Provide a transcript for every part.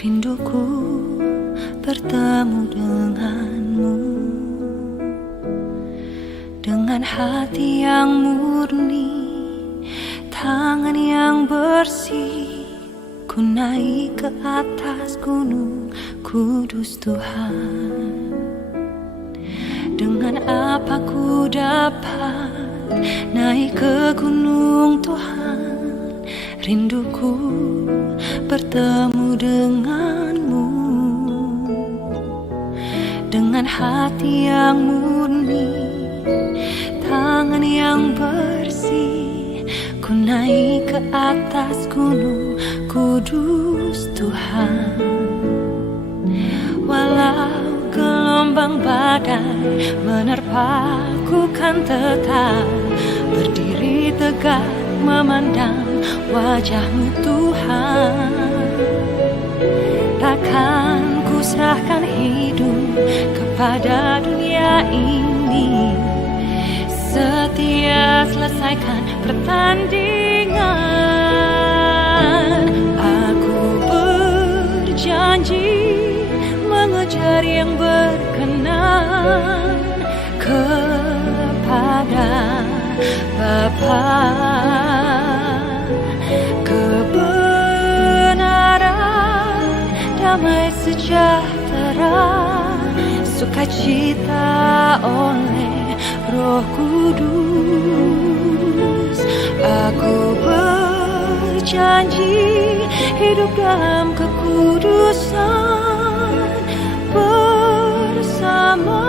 Rinduku bertemu denganmu, dengan hati yang murni, tangan yang bersih. Ku naik ke atas gunung kudus Tuhan. Dengan apa ku dapat naik ke gunung Tuhan? Rinduku bertemu denganmu, dengan hati yang murni, tangan yang bersih. Ku naik ke atas gunung kudus Tuhan. Walau gelombang badai menerpaku, kan tetap berdiri tegak memandang wajah-Mu Tuhan. Takkan ku serahkan hidup kepada dunia ini, setia selesaikan pertandingan. Aku berjanji mengejar yang berkenan kepada Bapa. Kebenaran, damai sejahtera, sukacita oleh Roh Kudus. Aku berjanji hidup dalam kekudusan bersama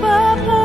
Bapa.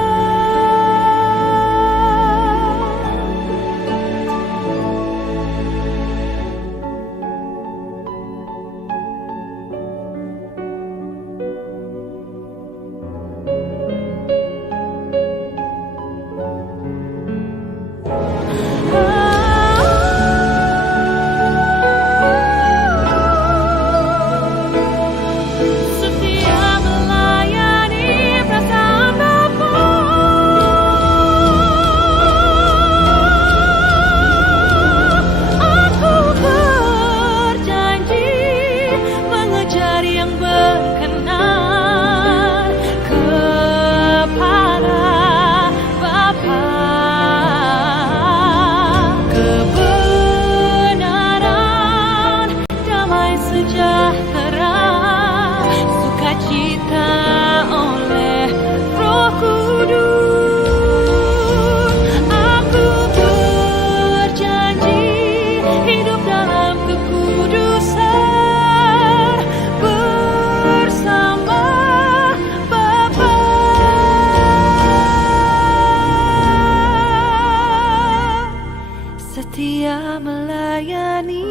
Setia melayani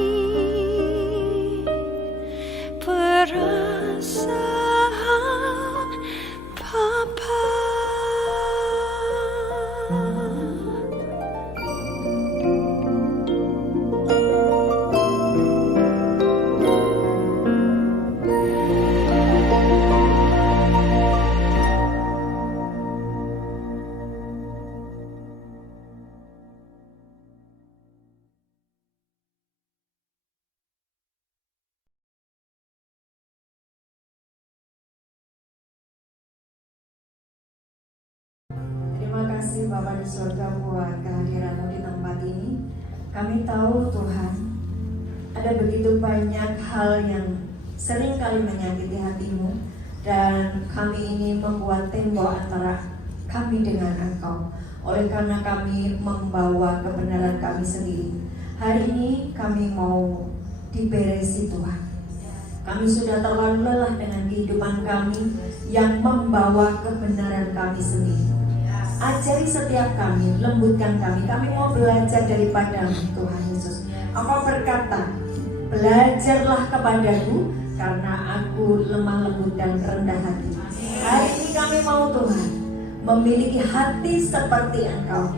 perasaan Bapa. Terima kasih Bapa di surga buat kehadiran-Mu di tempat ini. Kami tahu Tuhan, ada begitu banyak hal yang sering kali menyakiti hati-Mu, dan kami ini membuat tembok antara kami dengan Engkau. Oleh karena kami membawa kebenaran kami sendiri, hari ini kami mau diberesi Tuhan. Kami sudah terlalu lelah dengan kehidupan kami yang membawa kebenaran kami sendiri. Ajari setiap kami, lembutkan kami. Kami mau belajar daripada-Mu Tuhan Yesus. Engkau berkata, belajarlah kepadaku karena aku lemah lembut dan rendah hati. Hari ini kami mau Tuhan memiliki hati seperti Engkau.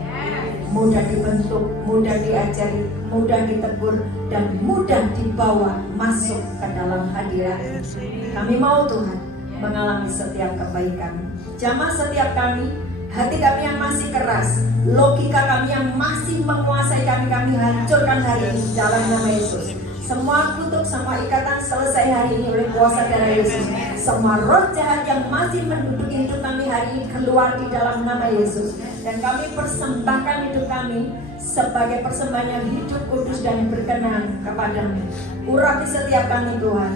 Mudah dibentuk, mudah diajari, mudah ditegur, dan mudah dibawa masuk ke dalam hadirat. Kami mau Tuhan mengalami setiap kebaikan. Jamah setiap kami, hati kami yang masih keras, logika kami yang masih menguasai kami, kami hancurkan hari ini dalam nama Yesus. Semua kutuk, semua ikatan selesai hari ini oleh kuasa darah Yesus. Semua roh jahat yang masih menduduki hidup kami hari ini keluar di dalam nama Yesus. Dan kami persembahkan hidup kami sebagai persembahan yang hidup, kudus dan berkenan kepadamu. Urapi setiap kami Tuhan.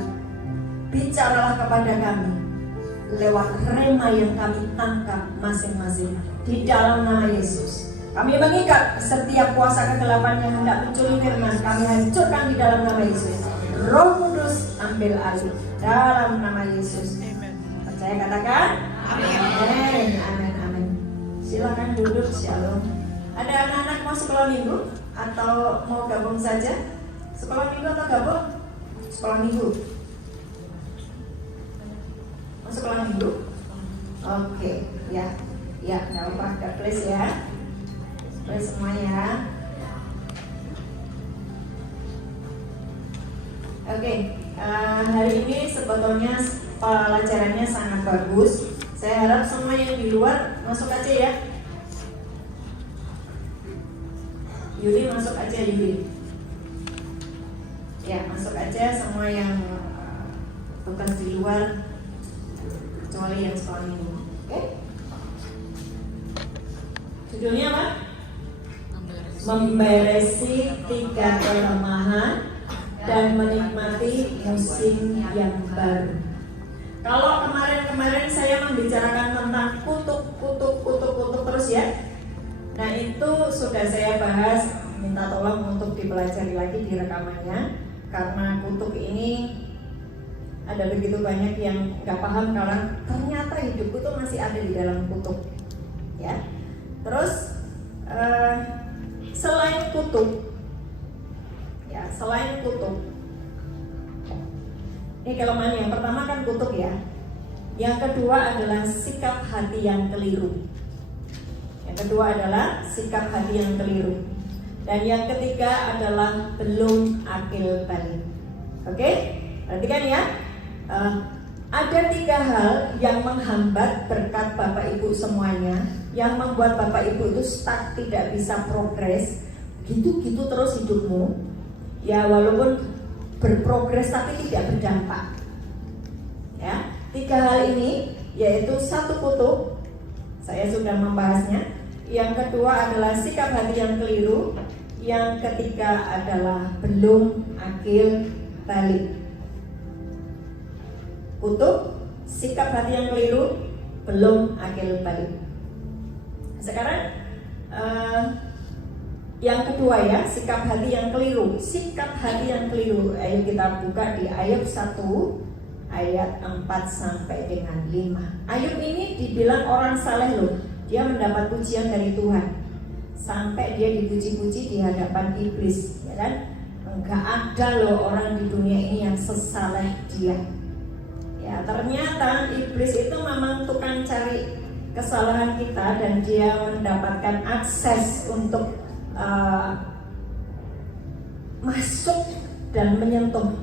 Bicaralah kepada kami lewat rema yang kami tangkap masing-masing di dalam nama Yesus. Kami mengikat setiap kuasa kegelapan yang hendak mencuri firman. Kami hancurkan di dalam nama Yesus. Roh Kudus ambil alih dalam nama Yesus. Percaya katakan? Amin. Amin. Amin. Silakan duduk. Shalom. Ada anak-anak mau sekolah minggu atau mau gabung saja? Sekolah minggu atau gabung? Sekolah minggu. Mau sekolah minggu? Oke, ya. Ya, enggak apa-apa. God bless ya. Bless semuanya. Oke, hari ini sebetulnya pelajarannya sangat bagus. Saya harap semua yang di luar masuk aja ya. Yuli masuk aja, Yuli. Ya, masuk aja semua yang tugas di luar, kecuali yang sekolah minggu. Oke? Judulnya apa? Memberesi 3 kelemahan dan menikmati musim yang baru. Kalau kemarin saya membicarakan tentang kutuk terus ya. Nah itu sudah saya bahas, minta tolong untuk dipelajari lagi di rekamannya. Karena kutuk ini ada begitu banyak yang gak paham kalau ternyata hidupku tuh masih ada di dalam kutuk. Ya. Terus selain kutuk, ini kelemahan yang pertama kan kutuk ya. Yang kedua adalah sikap hati yang keliru. Dan yang ketiga adalah belum akil balik. Oke? Perhatikan ya. Ada 3 hal yang menghambat berkat Bapak Ibu semuanya, yang membuat Bapak Ibu itu stuck, tidak bisa progres. Gitu-gitu terus hidupmu. Ya walaupun berprogres tapi tidak berdampak. Ya, 3 hal ini yaitu 1 kutuk, saya sudah membahasnya. Yang kedua adalah sikap hati yang keliru. Yang ketiga adalah belum akil balik. Kutuk, sikap hati yang keliru, belum akil balik. Sekarang yang kedua ya, sikap hati yang keliru. Sikap hati yang keliru. Ayo kita buka di Ayub 1 ayat 4 sampai dengan 5. Ayub ini dibilang orang saleh loh. Dia mendapat pujian dari Tuhan. Sampai dia dipuji-puji di hadapan iblis, ya kan? Enggak ada loh orang di dunia ini yang sesaleh dia. Ya, ternyata iblis itu memang tukang cari kesalahan kita dan dia mendapatkan akses untuk masuk dan menyentuh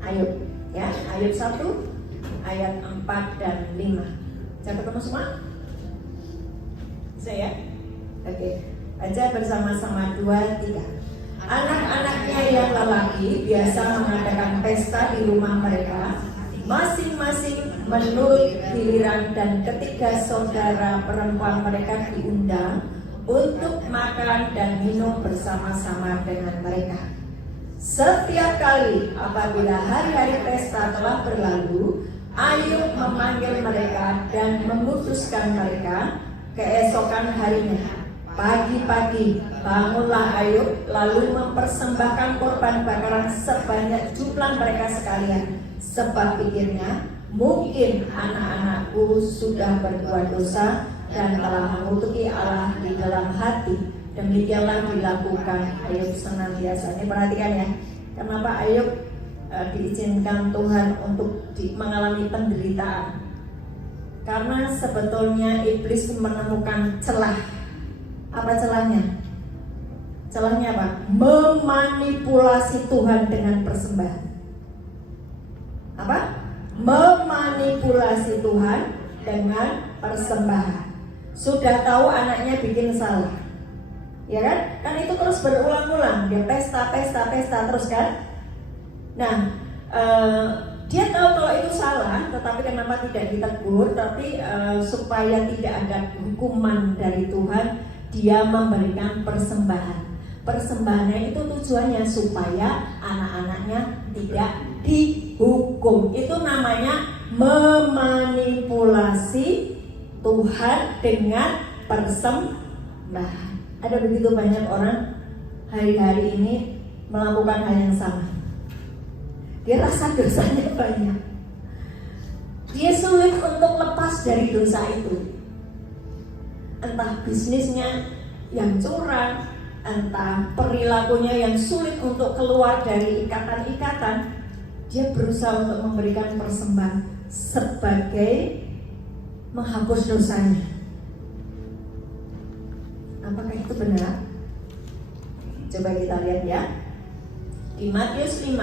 Ayub. Ya, Ayub 1 ayat 4 dan 5. Saya ketemu semua? Saya? Oke. Baca bersama-sama 2, 3. Anak-anaknya yang lelaki biasa mengadakan pesta di rumah mereka, masing-masing menurut giliran, dan ketiga saudara perempuan mereka diundang untuk makan dan minum bersama-sama dengan mereka. Setiap kali apabila hari-hari pesta telah berlalu, Ayub memanggil mereka dan memutuskan mereka keesokan harinya. Pagi-pagi bangunlah Ayub, lalu mempersembahkan korban bakaran sebanyak jumlah mereka sekalian. Sebab pikirnya, mungkin anak-anakku sudah berbuat dosa dan telah mengutuki Allah di dalam hati. Demikianlah dilakukan Ayub senantiasa. Ini perhatikan ya, kenapa Ayub diizinkan Tuhan untuk mengalami penderitaan. Karena sebetulnya iblis menemukan celah. Apa celahnya? Celahnya apa? Memanipulasi Tuhan dengan persembahan. Apa? Memanipulasi Tuhan dengan persembahan. Sudah tahu anaknya bikin salah, ya kan? Kan itu terus berulang-ulang. Dia pesta terus kan? Nah, dia tahu kalau itu salah, tetapi kenapa tidak ditegur? Tapi supaya tidak ada hukuman dari Tuhan, dia memberikan persembahan. Persembahannya itu tujuannya supaya anak-anaknya tidak dihukum. Itu namanya memanipulasi Tuhan dengan persembahan. Ada begitu banyak orang hari-hari ini melakukan hal yang sama. Dia rasa dosanya banyak. Dia sulit untuk lepas dari dosa itu. Entah bisnisnya yang curang, entah perilakunya yang sulit untuk keluar dari ikatan-ikatan. Dia berusaha untuk memberikan persembahan sebagai menghapus dosanya. Apakah itu benar? Coba kita lihat ya. Di Matius 5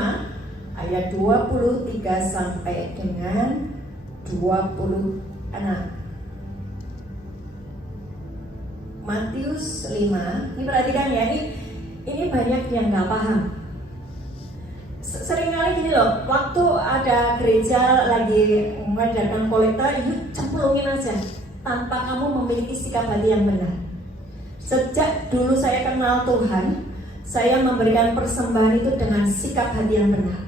ayat 23 sampai dengan 26. Matius 5, ini perhatikan ya, ini banyak yang nggak paham. Seringkali gini loh, waktu ada gereja lagi mengadakan kolekta, itu cemplungin aja tanpa kamu memiliki sikap hati yang benar. Sejak dulu saya kenal Tuhan, saya memberikan persembahan itu dengan sikap hati yang benar.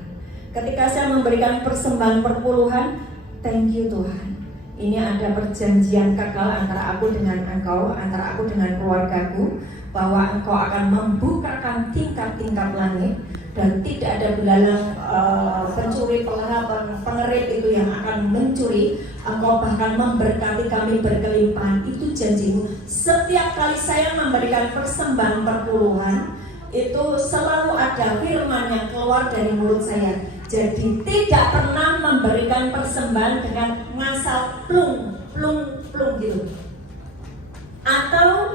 Ketika saya memberikan persembahan perpuluhan, thank you Tuhan. Ini ada perjanjian kekal antara aku dengan engkau, antara aku dengan keluargaku, bahwa engkau akan membukakan tingkap-tingkap langit dan tidak ada belalang pencuri, pengerit itu yang akan mencuri. Engkau bahkan memberkati kami berkelimpahan. Itu janjimu. Setiap kali saya memberikan persembahan perpuluhan, itu selalu ada firman yang keluar dari mulut saya. Jadi tidak pernah memberikan persembahan dengan ngasal plung gitu. Atau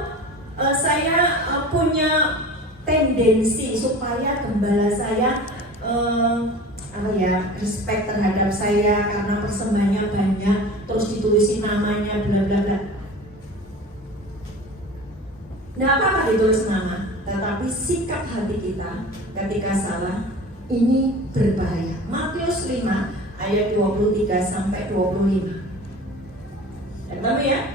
saya punya tendensi supaya gembala saya respect terhadap saya karena persembahannya banyak, terus ditulisin namanya bla bla bla. Nah, apa ditulis nama? Tetapi sikap hati kita ketika salah ini berbahaya. Matius 5 ayat 23 sampai 25. Dan kami ya?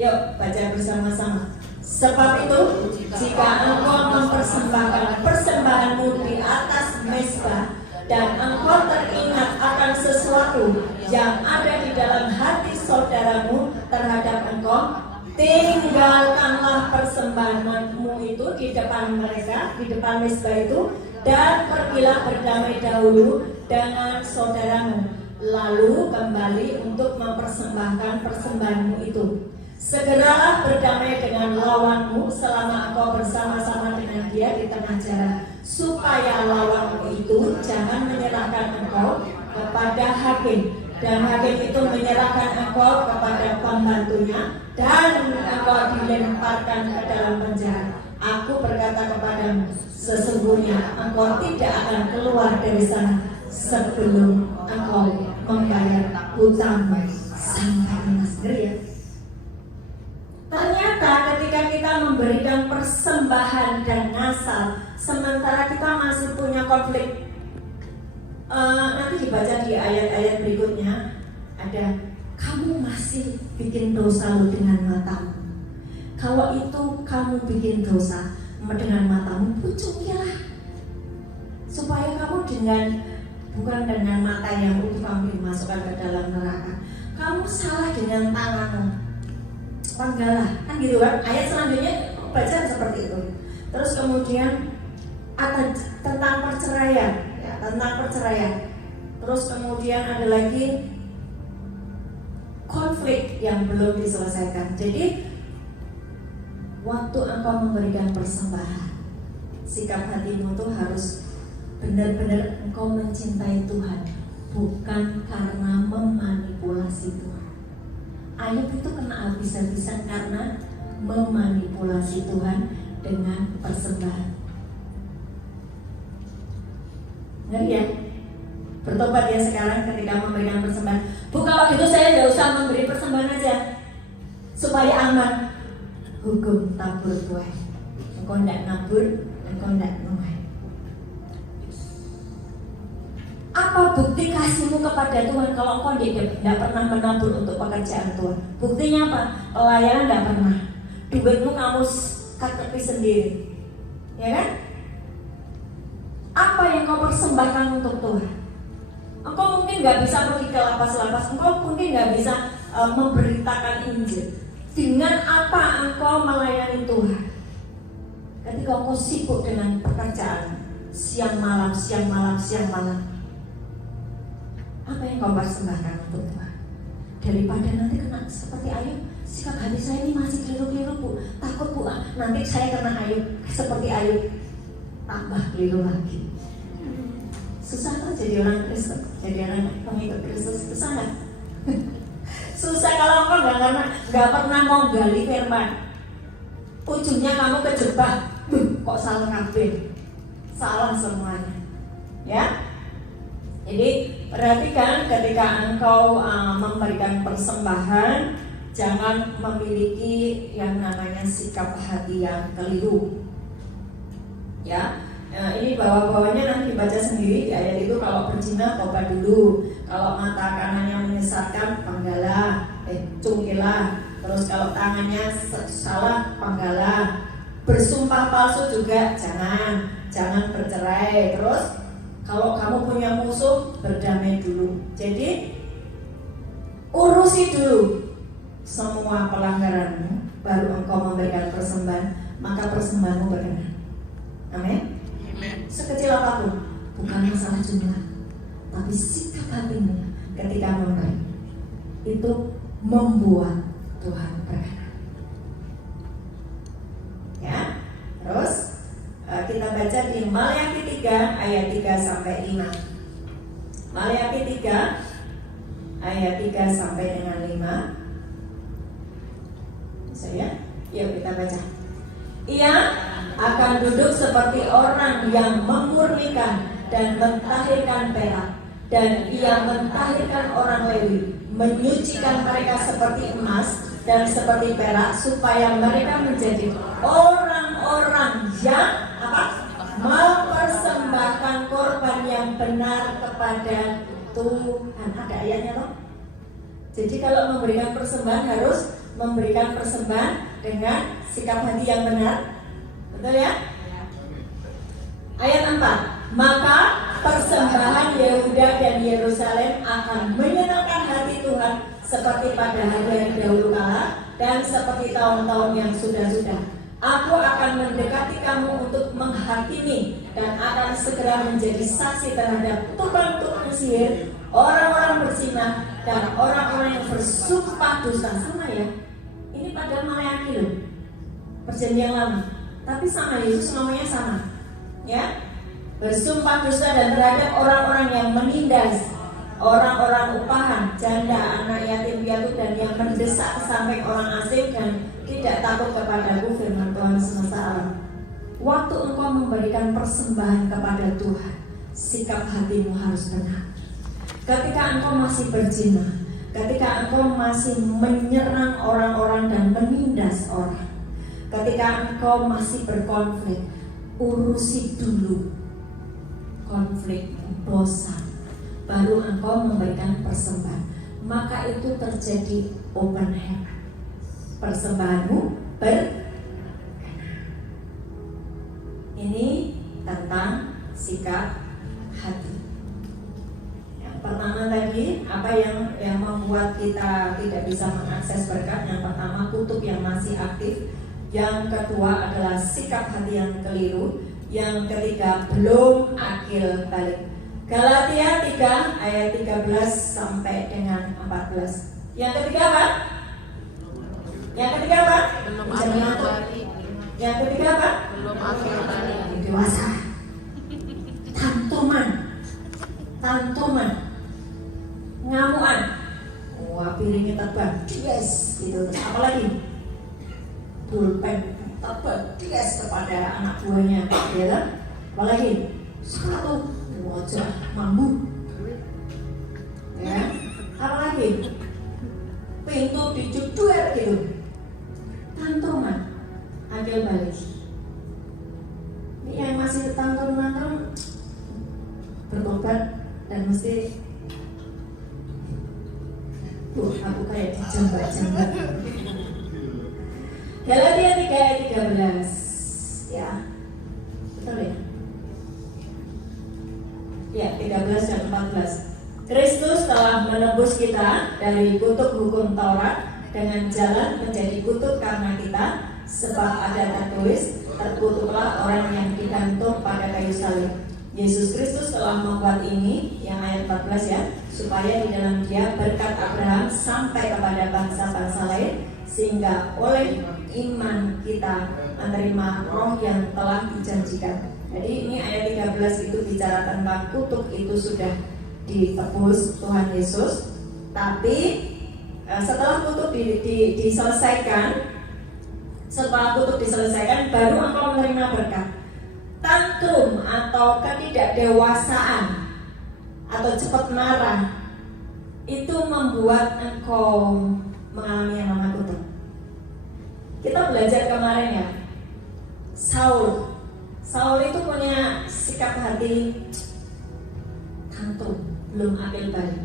Yuk baca bersama-sama. Sebab itu, jika engkau mempersembahkan persembahanmu di atas mezbah dan engkau teringat akan sesuatu yang ada di dalam hati saudaramu terhadap engkau, tinggalkanlah persembahanmu itu di depan mereka, di depan mezbah itu, dan pergilah berdamai dahulu dengan saudaramu, lalu kembali untuk mempersembahkan persembahanmu itu. Segeralah berdamai dengan lawanmu selama engkau bersama-sama dengan dia di tengah jalan, supaya lawanmu itu jangan menyerahkan engkau kepada hakim, dan hakim itu menyerahkan engkau kepada pembantunya, dan engkau dilemparkan ke dalam penjara. Aku berkata kepadamu, sesungguhnya engkau tidak akan keluar dari sana sebelum engkau membayar hutangmu sampai lunas. Ya? Ternyata ketika kita memberikan persembahan dan ngasal, sementara kita masih punya konflik, nanti dibaca di ayat-ayat berikutnya, ada kamu masih bikin dosa lo dengan matamu. Kalau itu kamu bikin dosa dengan matamu, pucukilah, supaya kamu bukan dengan mata yang utuh kamu dimasukkan ke dalam neraka. Kamu salah dengan tanganmu, penggalah, kan gitu kan? Ayat selanjutnya baca seperti itu. Terus kemudian ada tentang perceraian, ya, tentang perceraian. Terus kemudian ada lagi konflik yang belum diselesaikan. Jadi waktu engkau memberikan persembahan, sikap hatimu tuh harus benar-benar engkau mencintai Tuhan, bukan karena memanipulasi Tuhan. Ayub itu kena habis-habisan karena memanipulasi Tuhan dengan persembahan. Ngerti ya? Bertobat ya sekarang ketika memberikan persembahan. Bu, kalau gitu saya tidak usah memberi persembahan aja, supaya aman. Hukum tabur buah. Engkau tidak nabur, engkau tidak nuai. Apa bukti kasihmu kepada Tuhan kalau engkau tidak pernah menabur untuk pekerjaan Tuhan? Buktinya apa? Pelayanan tidak pernah. Duitmu kamu katepi sendiri, ya kan? Apa yang kau persembahkan untuk Tuhan? Engkau mungkin nggak bisa pergi ke lapas-lapas, engkau mungkin nggak bisa memberitakan Injil. Dengan apa engkau melayani Tuhan? Ketika engkau sibuk dengan pekerjaan siang malam, apa yang kau persembahkan untuk Tuhan? Daripada nanti kena seperti Ayub, sikap hati saya ini masih keliru-keliru Bu, takut Bu, nanti saya kena Ayub seperti Ayub, tambah keliru lagi. Susah tuh jadi orang Kristen, jadi orang pengikut Kristus itu sangat susah kalau engkau nggak pernah mau gali firman. Ujungnya kamu kejebak, kok salah kabeh, salah semuanya, ya. Jadi perhatikan ketika engkau memberikan persembahan, jangan memiliki yang namanya sikap hati yang keliru. Ya, ini bawah-bawahnya nanti dibaca sendiri di ayat itu. Kalau berzina tobat dulu, kalau mata kanannya menyesatkan penggalah, cungkilah. Terus kalau tangannya salah penggalah. Bersumpah palsu juga jangan bercerai. Terus kalau kamu punya musuh, berdamai dulu. Jadi urusi dulu semua pelanggaranmu, baru engkau memberikan persembahan, maka persembahanmu berkenan. Amin. Sekecil apapun, bukan masalah jumlah, tapi sikap hatimu ketika memberi itu membuat Tuhan berkenan. Ya, terus kita baca di Maleakhi 3 ayat 3 sampai 5. Maleakhi 3 ayat 3 sampai dengan 5. Bisa ya? Yuk kita baca. Ia akan duduk seperti orang yang memurnikan dan mentahirkan perak, dan ia mentahirkan orang Lewi, menyucikan mereka seperti emas dan seperti perak, supaya mereka menjadi orang-orang yang mempersembahkan korban yang benar kepada Tuhan. Ada ayatnya loh. Jadi kalau memberikan persembahan harus memberikan persembahan dengan sikap hati yang benar. Betul ya? Ayat 4. Maka persembahan Yehuda dan Yerusalem akan menyenangkan hati Tuhan seperti pada hari dahulu kala dan seperti tahun-tahun yang sudah-sudah. Aku akan mendekati kamu untuk menghakimi dan akan segera menjadi saksi terhadap tukang-tukang sihir, orang-orang berzina, dan orang-orang yang bersumpah dusta. Sama ya? Ini pada Maleakhi loh, perjanjian lama. Tapi sama, Yesus ngomongnya sama, ya. Bersumpah dusta dan terhadap orang-orang yang menindas, orang-orang upahan, janda, anak yatim piatu, dan yang mendesak ke samping orang asing dan tidak takut kepadaku, firman Tuhan semesta alam. Waktu engkau memberikan persembahan kepada Tuhan, sikap hatimu harus benar. Ketika engkau masih berzina, ketika engkau masih menyerang orang-orang dan menindas orang, ketika engkau masih berkonflik, urusi dulu konflik, bosan, baru engkau memberikan persembahan. Maka itu terjadi open heaven. Persembahanmu berkenan. Ini tentang sikap hati. Yang pertama tadi, apa yang membuat kita tidak bisa mengakses berkat? Yang pertama, kutub yang masih aktif. Yang kedua adalah sikap hati yang keliru. Yang ketiga, belum akil balik. Galatia 3 ayat 13 sampai dengan 14. Yang ketiga apa? Yang ketiga apa? Belum akil balik. Yang ketiga apa? Belum akil balik. Dewasa. Tantuman. Ngamuan. Wah, piringnya tebal. Yes, gitu. Apalagi? Pulpen tebal. Yes, kepada anak buahnya, ya kan? Apalagi? Satu wajah mambu. Ya. Apalagi? Pintu dijuduer gitu. Tantuman. Akil balik. Ini yang masih tantrum bertobat dan mesti aku kayak dijambak-jambak. Galatia 3 ayat 13. Ya. Betul ya? Ya, 13 dan 14. Kristus telah menebus kita dari kutuk hukum Taurat dengan jalan menjadi kutuk karena kita, sebab ada tertulis, terkutuklah orang yang digantung pada kayu salib. Yesus Kristus telah membuat ini, yang ayat 14 ya, supaya di dalam Dia berkat Abraham sampai kepada bangsa-bangsa lain, sehingga oleh iman kita menerima roh yang telah dijanjikan. Jadi ini ayat 13 itu bicara tentang kutuk itu sudah ditebus Tuhan Yesus. Tapi setelah kutuk diselesaikan, baru engkau menerima berkat. Tantrum atau ketidakdewasaan atau cepat marah itu membuat engkau mengalami yang namanya kutuk. Kita belajar kemarin ya, Saul itu punya sikap hati tantrum, belum ambil balik.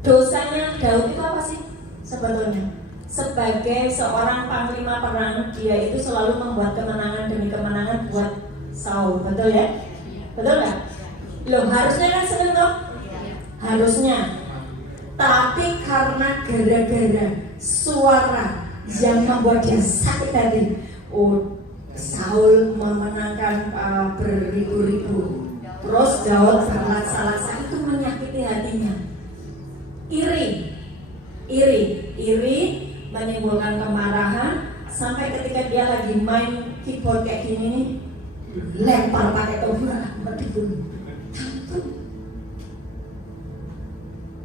Dosanya Daud itu apa sih sebetulnya? Sebagai seorang panglima perang, dia itu selalu membuat kemenangan demi kemenangan buat Saul, betul ya? Betul nggak? Loh, harusnya kan seneng toh? Harusnya. Tapi karena gara-gara suara yang membuat dia sakit hati, Saul memenangkan beribu-ribu. Terus Daud berlaksa-laksa, itu menyakiti hatinya. Iri menimbulkan kemarahan, sampai ketika dia lagi main keyboard kayak gini nih, lempar pakai tombak, dibunuh.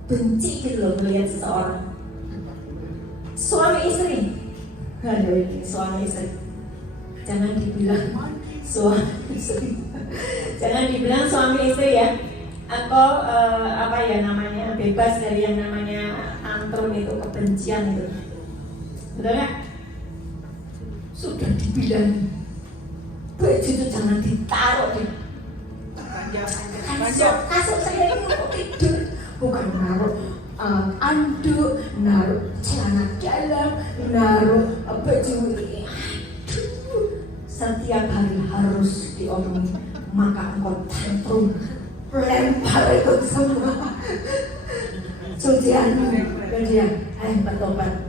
Benci gitu loh melihat seseorang. Suami istri, jangan dibilang suami istri, jangan dibilang suami istri ya. Engkau bebas dari yang namanya tantrum itu, kebencian itu. Betul nggak? Sudah dibilang baju itu jangan ditaruh di kasur saya ini untuk tidur, bukan naruh anduk, naruh celana dalam, naruh baju ini. Setiap hari harus diomongin, maka engkau tantrum, lempar itu semua cucianmu ke dia, bertobat.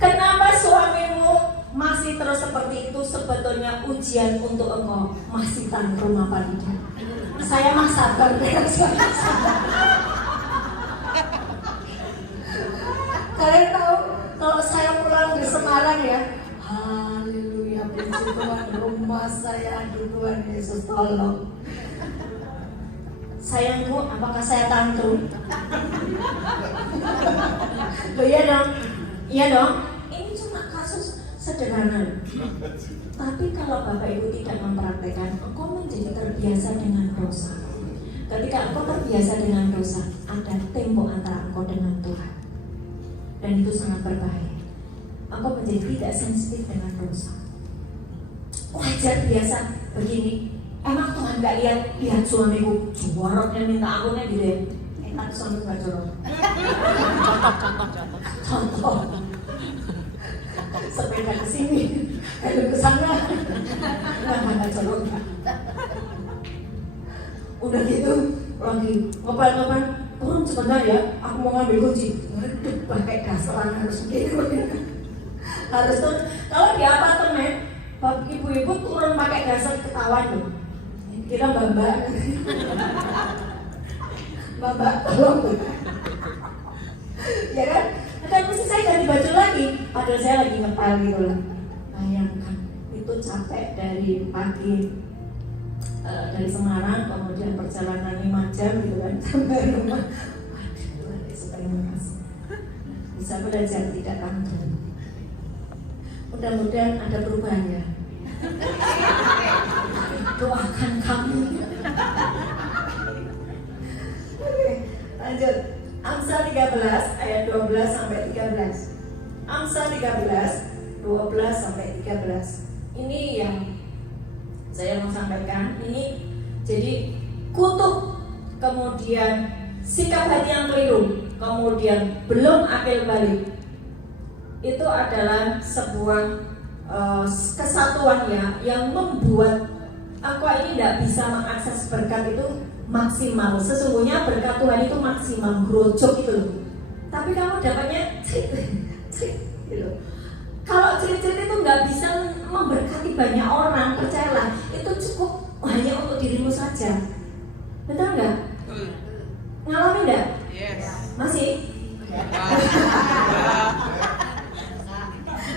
Kenapa suamimu masih terus seperti itu? Sebetulnya ujian untuk engkau. Masih tantrum apa tidak? Saya mah sabar. Kalian tahu kalau saya pulang di Semarang ya, haleluya, puji Tuhan, rumah saya, aduh Tuhan Yesus tolong. Sayangku, apakah saya tantrum? Loh iya dong. Iya dong, ini cuma kasus sederhana. Tapi kalau Bapak Ibu tidak mempraktekkan, engkau menjadi terbiasa dengan dosa. Ketika engkau terbiasa dengan dosa, ada tembok antara engkau dengan Tuhan. Dan itu sangat berbahaya. Engkau menjadi tidak sensitif dengan dosa. Wajar biasa begini. Emang Tuhan gak lihat suamiku joroknya minta ampunnya gitu ya? Tapi suami gak jorok. Contoh sepeda ke sini, ke sana, nggak jorok. Udah gitu lagi ngobrol, turun sebentar ya, aku mau ngambil kunci. Waduh, pakai dasaran harus gitu. Harus tuh kalau di apartemen, ibu-ibu turun pakai dasar ketawa tuh. Kita mbak, tolong. Ya kan? Dan mesti saya ganti baju lagi, padahal saya lagi ngepel gitu lah. Bayangkan, itu capek dari pagi dari Semarang, kemudian perjalanan 5 jam gitu kan sampai rumah. Waduh, Tuhan Yesus terima kasih. Bisa belajar tidak tantrum. Mudah-mudahan ada perubahan ya. Doakan kamu. Oke, lanjut. Amsal 13 ayat 12 sampai 13. Amsal 13 12 sampai 13. Ini yang saya mau sampaikan. Ini jadi kemudian sikap hati yang keliru, kemudian belum akil balik, itu adalah sebuah kesatuan yang membuat engkau ini tidak bisa mengakses berkat itu maksimal. Sesungguhnya berkat Tuhan itu maksimal, grojok itu loh. Tapi kamu dapatnya cerit gitu. Kalau cerit-cerit itu nggak bisa memberkati banyak orang, percayalah, itu cukup hanya untuk dirimu saja. Betul nggak? Ngalamin nggak? Yes. Masih?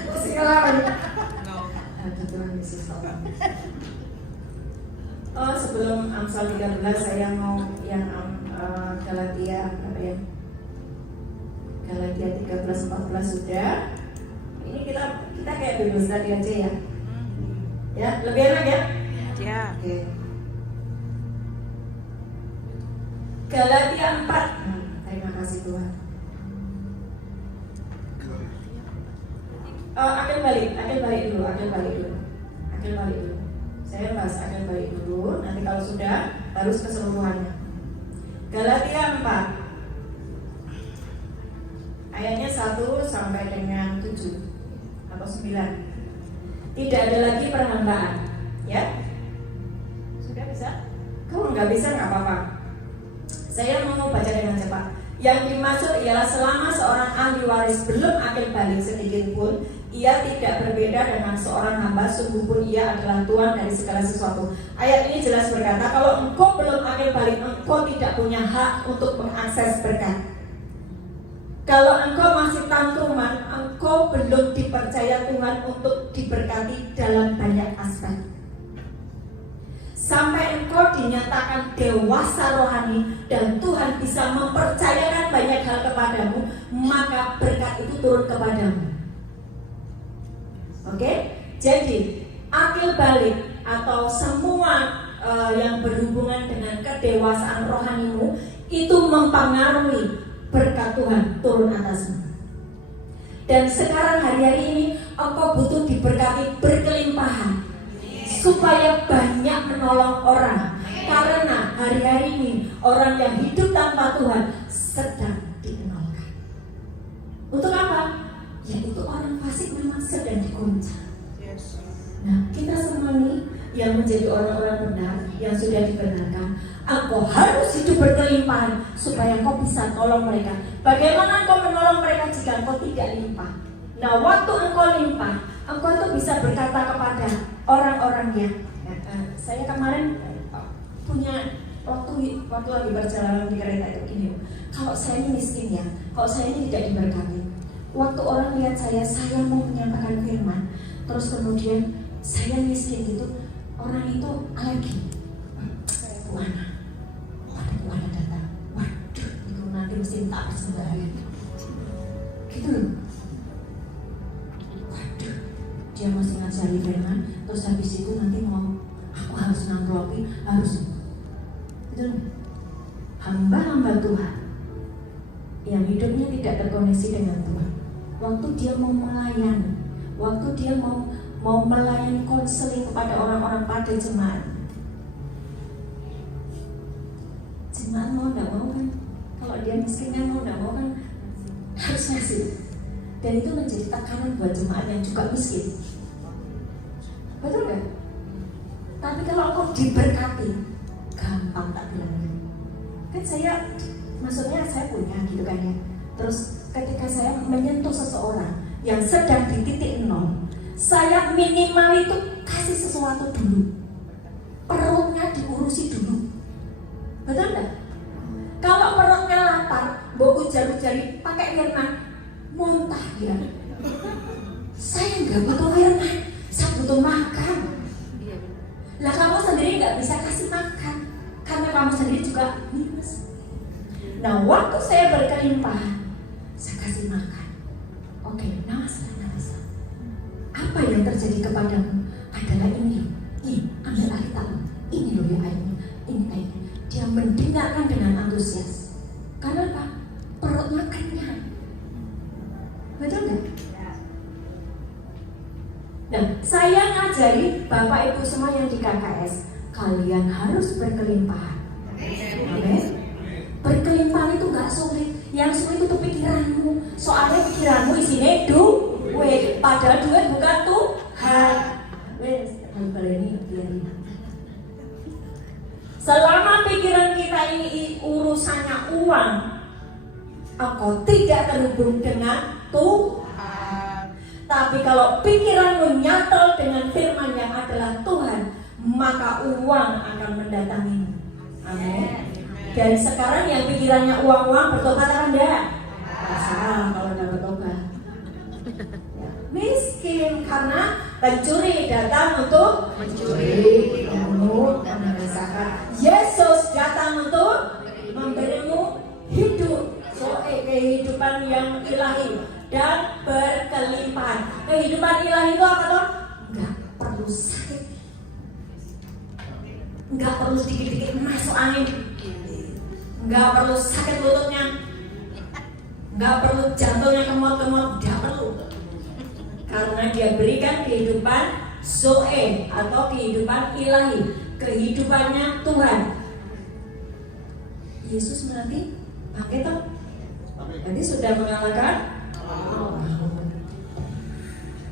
Masih ngalamin? No. Ada Tuhan Yesus. Sebelum Amsal 13 saya mau yang Galatia apa ya? Galatia 13-14 sudah. Ini kita kayak bebas tadi aja ya. Ya, lebih enak ya? Ya. Oke. Galatia 4. Terima kasih Tuhan. Akil balik dulu. Saya bahas akil balik dulu. Nanti kalau sudah harus keseluruhannya. Galatia 4 ayatnya 1 sampai dengan 7 atau 9. Tidak ada lagi perhambaan, ya? Sudah bisa? Kalau nggak bisa nggak apa-apa. Saya mau baca dengan cepat. Yang dimaksud ialah selama seorang ahli waris belum akil balik sedikit pun, ia tidak berbeda dengan seorang hamba, sungguh pun ia adalah tuan dari segala sesuatu. Ayat ini jelas berkata, kalau engkau belum akil balik, engkau tidak punya hak untuk mengakses berkat. Kalau engkau masih tantruman, engkau belum dipercaya Tuhan untuk diberkati dalam banyak aspek. Sampai engkau dinyatakan dewasa rohani dan Tuhan bisa mempercayakan banyak hal kepadamu, maka berkat itu turun kepadamu. Oke? Jadi akil balik atau semua yang berhubungan dengan kedewasaan rohanimu itu mempengaruhi berkat Tuhan turun atasmu. Dan sekarang hari-hari ini engkau butuh diberkati berkelimpahan supaya banyak menolong orang. Karena hari-hari ini orang yang hidup tanpa Tuhan sedang dikenalkan. Untuk apa? Yaitu orang fasik memang sedang diguncang. Yes. Nah, kita semua nih yang menjadi orang-orang benar yang sudah dibenarkan, engkau harus hidup berkelimpahan supaya engkau bisa tolong mereka. Bagaimana engkau menolong mereka jika engkau tidak limpah? Nah, waktu engkau limpah, engkau tuh bisa berkata kepada orang-orangnya. Saya kemarin punya waktu lagi berjalan di kereta itu gini. Kalau saya ini miskin ya, kalau saya ini tidak diberkati. Waktu orang lihat saya mau menyampaikan firman, terus kemudian saya miskin gitu, orang itu alergi. Buana datang. Waduh, itu nanti mesti tak sebentar gitu loh. Waduh, dia masih ngajari firman, terus habis itu nanti mau aku harus nangklopi, harus itu hamba-hamba Tuhan yang hidupnya tidak terkoneksi dengan Tuhan. Waktu dia mau melayani, waktu dia mau melayani konseling kepada orang-orang pada jemaat mau nggak mau kan, kalau dia miskinnya mau nggak mau kan harus ngasih. Dan itu menjadi tekanan buat jemaat yang juga miskin. Betul nggak? Tapi kalau kau diberkati, gampang tak bilangnya. Kan maksudnya saya punya gitu kan ya. Terus ketika saya menyentuh seseorang yang sedang di titik nol, saya minimal itu kasih sesuatu dulu. Perutnya diurusi dulu. Betul nggak? Kalau perutnya lapar, bau jari-jari pakai firman, muntah dia. Saya nggak butuh firman, saya butuh makan. Lah kamu sendiri nggak bisa kasih makan, karena kamu sendiri juga minus. Nah, waktu saya berkelimpahan, saya kasih makan. Oke, namaste. Apa yang terjadi kepadamu adalah ini. Ambil Alkitab. Ini loh ya ayatnya. Ini ayatnya. Dia mendengarkan dengan antusias. Karena apa? Perutnya kenyang. Betul nggak? Nah, saya ngajari Bapak Ibu semua yang di KKS, kalian harus berkelimpahan. Amin. berkelimpahan itu nggak sulit. Yang sulit itu pikiranmu. Soalnya pikiranmu isinya duit. Padahal duit bukan Tuhan. Wes, ini selama pikiran kita ini urusannya uang, engkau tidak terhubung dengan Tuhan. Tapi kalau pikiranmu nyantol dengan firman yang adalah Tuhan, maka uang akan mendatangimu. Amin. Dan sekarang yang pikirannya uang-uang bertobat apa enggak? Salah kalau enggak bertobat. Ya, miskin karena pencuri datang untuk mencuri, membunuh, dan membinasakan. Yesus datang untuk memberimu hidup, kehidupan yang ilahi dan berkelimpahan. Kehidupan ilahi itu apa toh? Enggak perlu sakit, enggak perlu sedikit-sedikit masuk angin, enggak perlu sakit lututnya, enggak perlu jantungnya kemot-kemot, enggak perlu. Karena dia berikan kehidupan Zoe atau kehidupan ilahi, kehidupannya Tuhan. Yesus nanti bangkit toh? Nanti sudah mengalahkan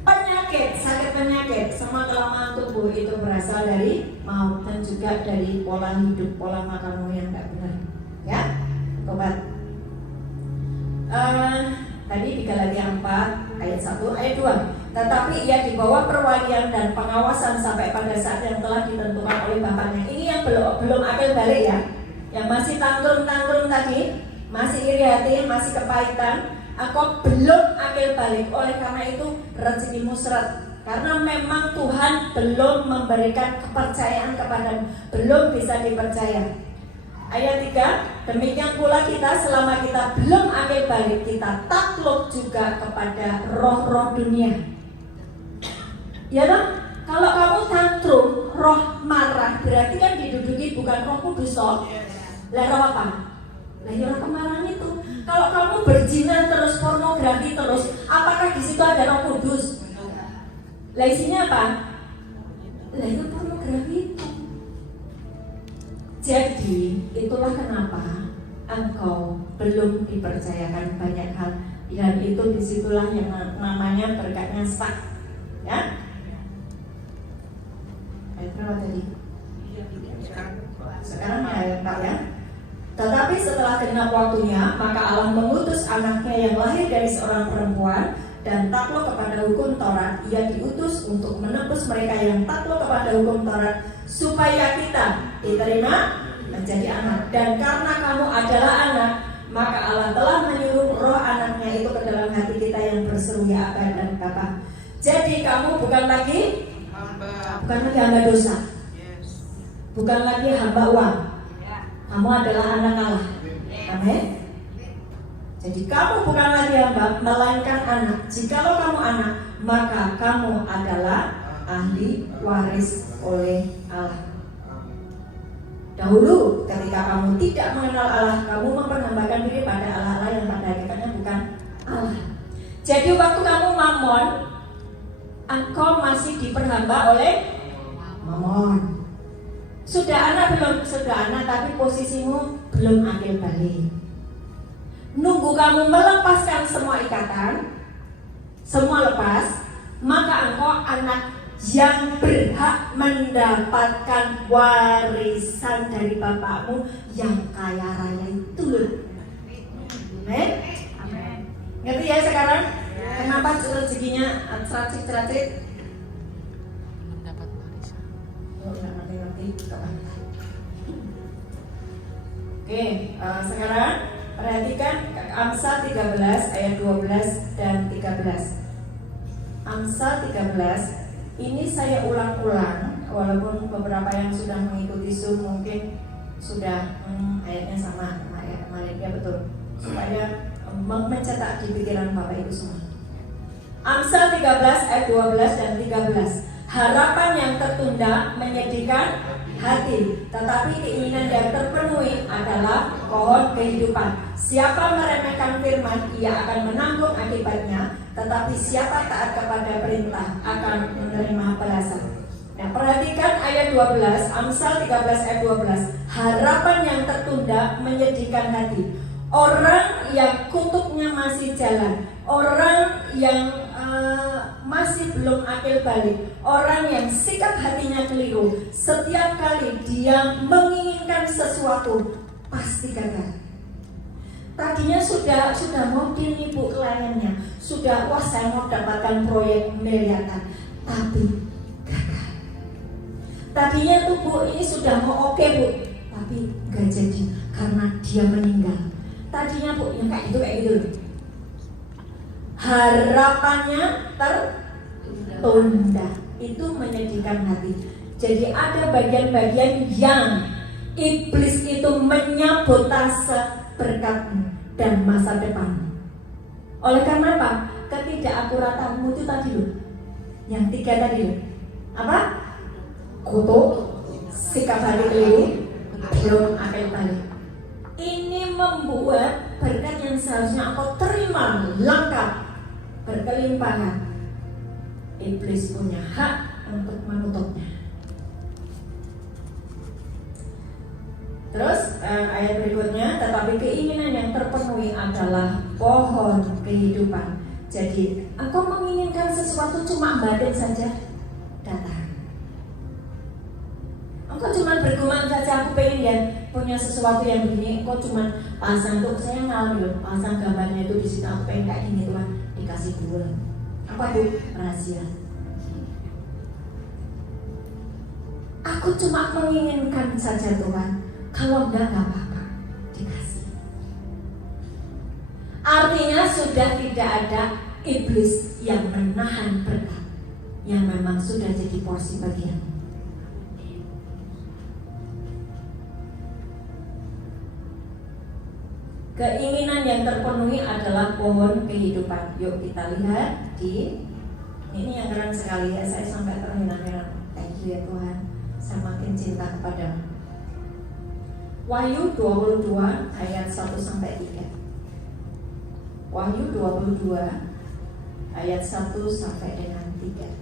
penyakit, sakit penyakit, semua kelemahan tubuh itu berasal dari maut dan juga dari pola hidup, pola makanmu yang tidak benar. Ya, tobat. Tadi di Galatia 4 ayat 1 ayat 2. Tetapi ia di bawah perwalian dan pengawasan sampai pada saat yang telah ditentukan oleh Bapaknya. Ini yang belum akil balik ya. Yang masih tantrum-tantrum tadi, masih iri hati, masih kepahitan, aku belum akil balik. Oleh karena itu rezekimu seret. Karena memang Tuhan belum memberikan kepercayaan kepadamu, belum bisa dipercaya. Ayat 3, demikian pula kita selama kita belum akil balik, kita takluk juga kepada roh-roh dunia. Ya dong, kalau kamu tantrum, roh marah, berarti kan diduduki bukan Roh Kudus toh. Lah roh apa? Lah ya roh kemarahan itu. Kalau kamu berzina terus, pornografi terus, apakah di situ ada Roh Kudus? Lah isinya apa? Lah itu pornografi itu. Jadi itulah kenapa engkau belum dipercayakan banyak hal, dan itu disitulah yang namanya berkatnya stuck. Ya? Ayat berapa tadi? Sekarang ayat 4 ya. Tetapi setelah genap waktunya, maka Allah mengutus anaknya yang lahir dari seorang perempuan dan takluk kepada hukum Taurat. Ia diutus untuk menebus mereka yang takluk kepada hukum Taurat, supaya kita diterima menjadi anak. Dan karena kamu adalah anak, maka Allah telah menyuruh roh anaknya itu ke dalam hati kita yang berseru ya Aba dan Bapa. Jadi kamu bukan lagi hamba dosa, bukan lagi hamba uang. Kamu adalah anak Allah. Amin. Jadi kamu bukan lagi hamba, melainkan anak. Jikalau kamu anak, maka kamu adalah ahli waris oleh Allah. Dahulu ketika kamu tidak mengenal Allah, kamu memperhambakan diri pada Allah-Allah yang pada hakikatnya bukan Allah. Jadi waktu kamu mamon, engkau masih diperhamba oleh mamon. Sudah anak belum? Sudah anak, tapi posisimu belum akil balik. Nunggu kamu melepaskan semua ikatan, semua lepas, maka engkau anak yang berhak mendapatkan warisan dari bapakmu yang kaya raya itu loh. Amin. Ngerti ya sekarang? Kenapa rezekinya ceracik-ceracik? Mendapat warisan. Oh, nggak ngerti. Oke, sekarang perhatikan Amsal 13 ayat 12 dan 13. Amsal 13 ini saya ulang-ulang, walaupun beberapa yang sudah mengikuti Zoom mungkin sudah ayatnya sama ayat kemarin, ya betul, supaya mencetak di pikiran Bapak Ibu semua. Amsal 13 ayat 12 dan 13. Harapan yang tertunda menyedihkan hati, tetapi keinginan yang terpenuhi adalah pohon kehidupan. Siapa meremehkan firman, ia akan menanggung akibatnya. Tetapi siapa taat kepada perintah akan menerima balasan. Nah, perhatikan ayat 12, Amsal 13 ayat 12. Harapan yang tertunda menyedihkan hati. Orang yang kutubnya masih jalan, orang yang masih belum akil balik, orang yang sikap hatinya keliru, setiap kali dia menginginkan sesuatu pasti gagal. Tadinya sudah mau dinipu kliennya, sudah wah saya mau dapatkan proyek miliaran, tapi gagal. Tadinya tuh Bu ini sudah mau oke Bu, tapi gak jadi karena dia meninggal. Tadinya Bu yang kayak gitu loh. Harapannya tertunda, itu menyedihkan hati. Jadi ada bagian-bagian yang iblis itu menyabotase berkatmu dan masa depanmu. Oleh karena apa? Ketidakakuratanmu itu tadi loh. Yang 3 tadi loh. Apa? Kutuk, sikap hati keliru, belum akil balik. Ini membuat berkat yang seharusnya engkau terima lengkap, berkelimpahan, iblis punya hak untuk menutupnya. Terus ayat berikutnya, tetapi keinginan yang terpenuhi adalah pohon kehidupan. Jadi engkau menginginkan sesuatu cuma batin saja, datang. Engkau cuma bergumam saja, aku pengen ya punya sesuatu yang begini. Engkau cuma pasang tuh, saya ngalami loh, pasang gambarnya itu di situ. Aku pengen kayak gini Tuhan, dikasih dua. Apa itu? Rahasia. Aku cuma menginginkan saja Tuhan. Kalau enggak apa-apa, dikasih. Artinya sudah tidak ada iblis yang menahan berkat yang memang sudah jadi porsi bagian. Keinginan yang terpenuhi adalah pohon kehidupan. Yuk kita lihat di ini yang keren sekali ya. Saya sampai terhilang-hilang. Thank you ya Tuhan. Saya makin cinta kepadamu. Wahyu 22 ayat 1 sampai 3. Wahyu 22 ayat 1 sampai dengan 3.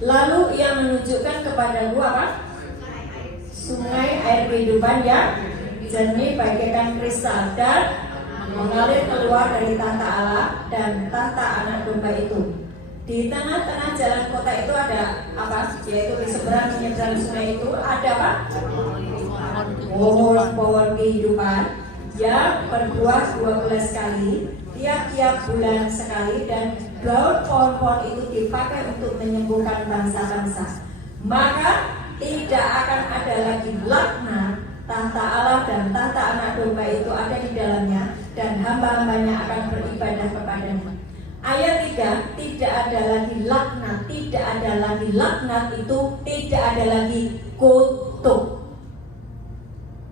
Lalu ia menunjukkan kepada gua apa? Sungai air kehidupan yang jernih bagaikan kristal dan mengalir keluar dari tahta Allah dan tahta anak domba itu. Di tengah-tengah jalan kota itu ada apa? Yaitu di seberang menyeberang sungai itu ada apa? Pohon-pohon kehidupan yang berbuah 12 kali, tiap-tiap bulan sekali, dan daun pohon-pohon itu dipakai untuk menyembuhkan bangsa-bangsa. Maka tidak akan ada lagi laknat. Tahta Allah dan tahta anak domba itu ada di dalamnya, dan hamba-hambanya akan beribadah kepadanya. Ayat 3, tidak ada lagi laknat. Tidak ada lagi laknat itu tidak ada lagi kutuk.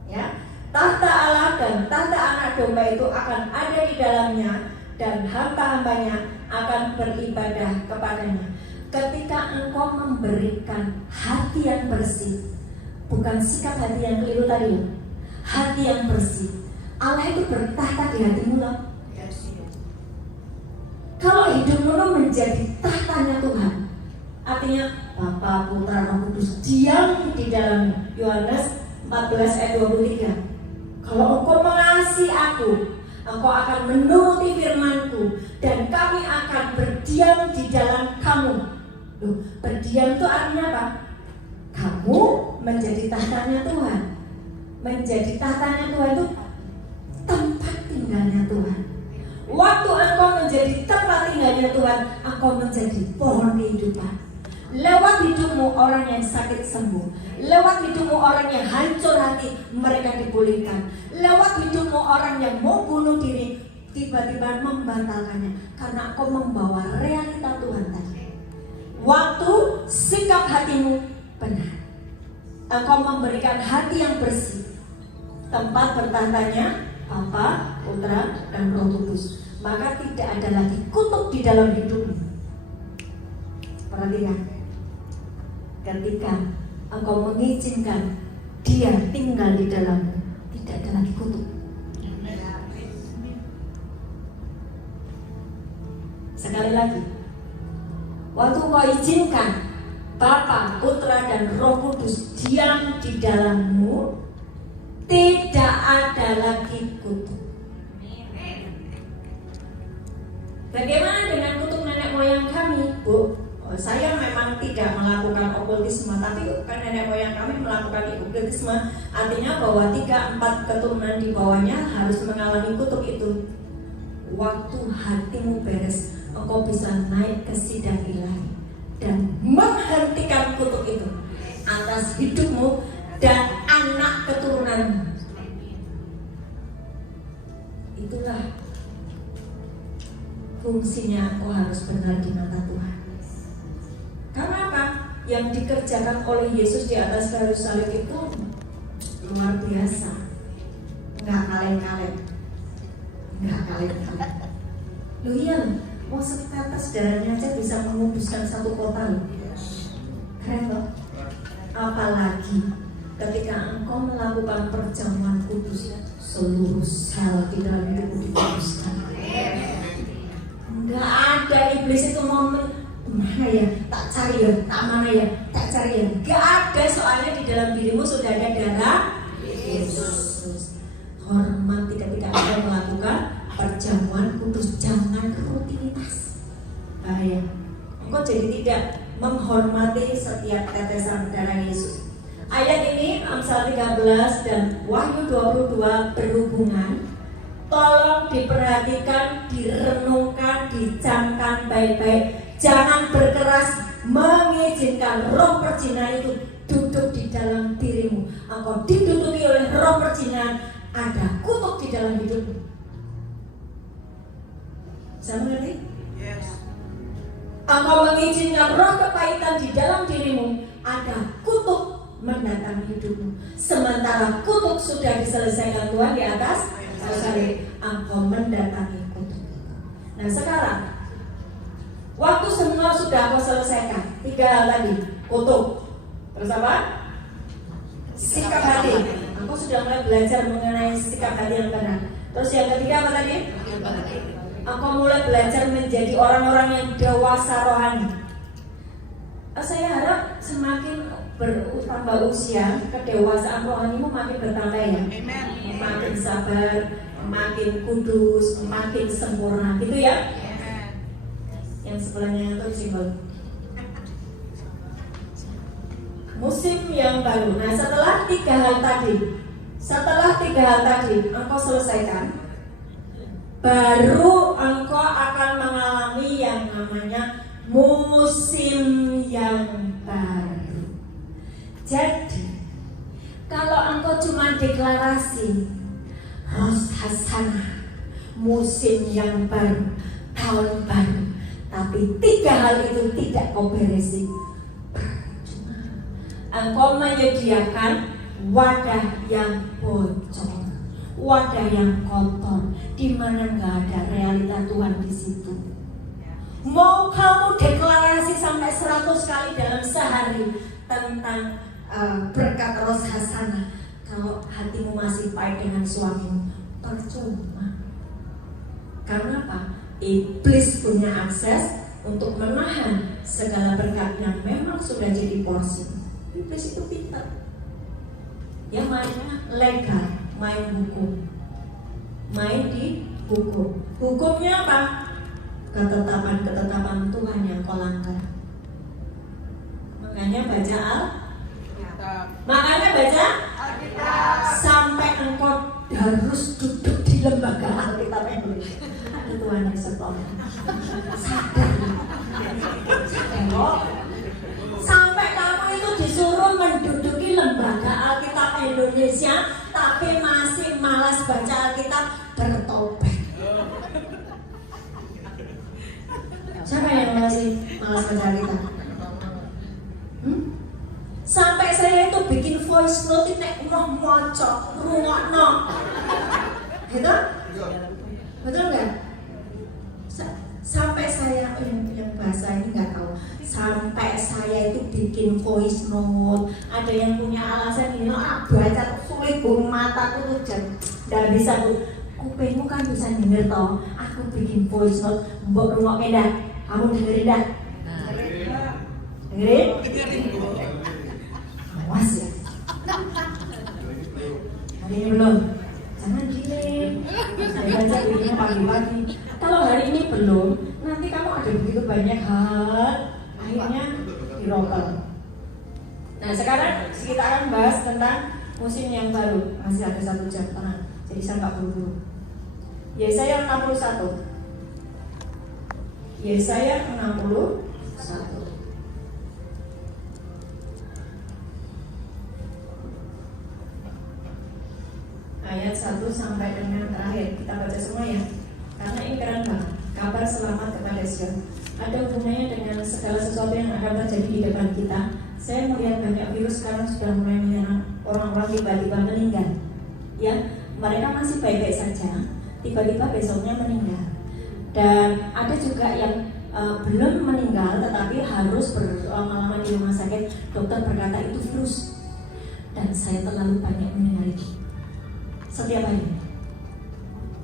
Ya, tahta Allah dan tahta anak domba itu akan ada di dalamnya, dan hamba-hambanya akan beribadah kepadanya. Ketika engkau memberikan hati yang bersih, bukan sikap hati yang keliru tadi, hati yang bersih, Allah itu bertahta di hatimu loh. Kalau hidupmu menjadi tahtanya Tuhan, artinya Bapa, Putra, Roh Kudus diam di dalam Yohanes 14 ayat 23. Kalau engkau mengasihi aku, engkau akan menuruti firman-Ku, dan kami akan berdiam di dalam kamu. Loh, berdiam itu artinya apa? Kamu menjadi tahtanya Tuhan. Menjadi tahtanya Tuhan itu tempat tinggalnya Tuhan. Waktu engkau menjadi tempat tinggalnya Tuhan, engkau menjadi pohon kehidupan. Lewat hidupmu orang yang sakit sembuh. Lewat hidupmu orang yang hancur hati, mereka dipulihkan. Lewat hidupmu orang yang mau bunuh diri, tiba-tiba membatalkannya karena engkau membawa realita Tuhan tadi. Waktu sikap hatimu benar, engkau memberikan hati yang bersih, tempat bertantanya Bapa, Putra, dan Roh Kudus, maka tidak ada lagi kutuk di dalam hidupmu. Perhatikan, ketika engkau mengizinkan Dia tinggal di dalammu, tidak ada lagi kutuk. Sekali lagi, waktu kau izinkan Bapa, Putra, dan Roh Kudus diam di dalammu, tidak ada lagi kutuk. Bagaimana dengan kutuk nenek moyang kami, Bu? Saya memang tidak melakukan okultisme, tapi kan nenek moyang kami melakukan okultisme. Artinya bahwa 3-4 keturunan di bawahnya harus mengalami kutuk itu. Waktu hatimu beres, engkau bisa naik ke sidang ilahi dan menghentikan kutuk itu atas hidupmu dan anak keturunanmu. Itulah fungsinya engkau harus benar di mata Tuhan. Karena apa? Yang dikerjakan oleh Yesus di atas kayu salib itu luar biasa. Nggak kaleng-kaleng. Loh iya, mau setetes darahnya aja bisa menguduskan satu kota loh. Keren loh. Apalagi ketika engkau melakukan perjamuan kudus, seluruh sel di dalam hidupmu dikuduskan. Nggak ada iblis itu momen mana ya, tak cari ya, tak mana ya, tak cari ya. Nggak ada, soalnya di dalam dirimu sudah ada darah Yesus. Hormati ketika engkau melakukan perjamuan kudus, jangan rutinitas. Bahaya. Engkau jadi tidak menghormati setiap tetesan darah Yesus. Ayat ini Amsal 13 dan Wahyu 22 berhubungan. Tolong diperhatikan, direnungkan, dicamkan baik-baik. Jangan berkeras mengizinkan roh perjinahan itu duduk di dalam dirimu. Engkau diduduki oleh roh perjinahan, ada kutuk di dalam hidupmu. Bisa mengerti? Yes. Engkau mengizinkan roh kepahitan di dalam dirimu, ada kutuk mendatangi hidupmu. Sementara kutuk sudah diselesaikan Tuhan di atas salib, engkau mendatangi kutuk. Nah sekarang, waktu semua sudah kau selesaikan, 3 hal tadi, kutuk, terus apa? Sikap hati. Engkau sudah mulai belajar mengenai sikap hati yang benar. Terus yang ketiga apa tadi? Engkau mulai belajar menjadi orang-orang yang dewasa rohani. Saya harap semakin bertambah usia, kedewasaan rohanimu makin bertambah ya. Makin sabar, makin kudus, makin sempurna, gitu ya. Yang sebelahnya itu simbol musim yang baru. Nah setelah 3 hal tadi engkau selesaikan, baru engkau akan mengalami yang namanya musim yang baru. Jadi kalau engkau cuma deklarasi Rosh Hasanah, musim yang baru, tahun baru, tapi 3 hal itu tidak kau beresi, engkau menyediakan wadah yang bocor, wadah yang kotor, di mana nggak ada realita Tuhan di situ. Mau kamu deklarasi sampai 100 kali dalam sehari tentang berkat Rosh Hasanah, kalau hatimu masih pahit dengan suamimu, percuma. Karena apa? Iblis punya akses untuk menahan segala berkat yang memang sudah jadi porsi. Iblis itu pintar. Yang mainnya legal, main hukum, main di hukum. Hukumnya apa? Ketetapan Tuhan yang kau langgar. Makanya baca sampai engkau harus duduk di lembaga Alkitab Indonesia. Ada Tuhan yang stop. Sadar. Sampai kamu itu disuruh menduduki lembaga Alkitab Indonesia, tapi masih malas baca Alkitab, bertobat. Siapa yang masih malas baca Alkitab? Sampai saya itu bikin voice note nek moco, rungokno. Gitu? Betul nggak? Sampai saya yang bahasa ini nggak tahu. Sampai saya itu bikin voice note. Ada yang punya alasan ini, baca sulit bu, mataku tuh nggak bisa bu. Kupingmu kan bisa denger toh. Aku aku bikin voice note, mbok rungokke dah. Kamu dengerin dah. Dengerin? Awas ya. Hari ini belum. Jangan gini. Saya baca videonya pagi-pagi. Kalau hari ini belum, nanti kamu ada begitu banyak hal, akhirnya dirokel. Nah sekarang kita akan bahas tentang musim yang baru. Masih ada 1 jam, tenang. Jadi saya nggak buru-buru. Yesaya 61. Yesaya 61. Ayat 1 sampai dengan terakhir. Kita baca semua ya. Karena ini keren banget. Kabar selamat kepada Sion. Ada hubungannya dengan segala sesuatu yang akan terjadi di depan kita. Saya melihat banyak virus sekarang sudah mulai menyerang orang-orang, tiba-tiba meninggal. Ya, mereka masih baik-baik saja, tiba-tiba besoknya meninggal. Dan ada juga yang belum meninggal tetapi harus berlama-lama di rumah sakit. Dokter berkata itu virus. Dan saya terlalu banyak mendengar itu setiap hari.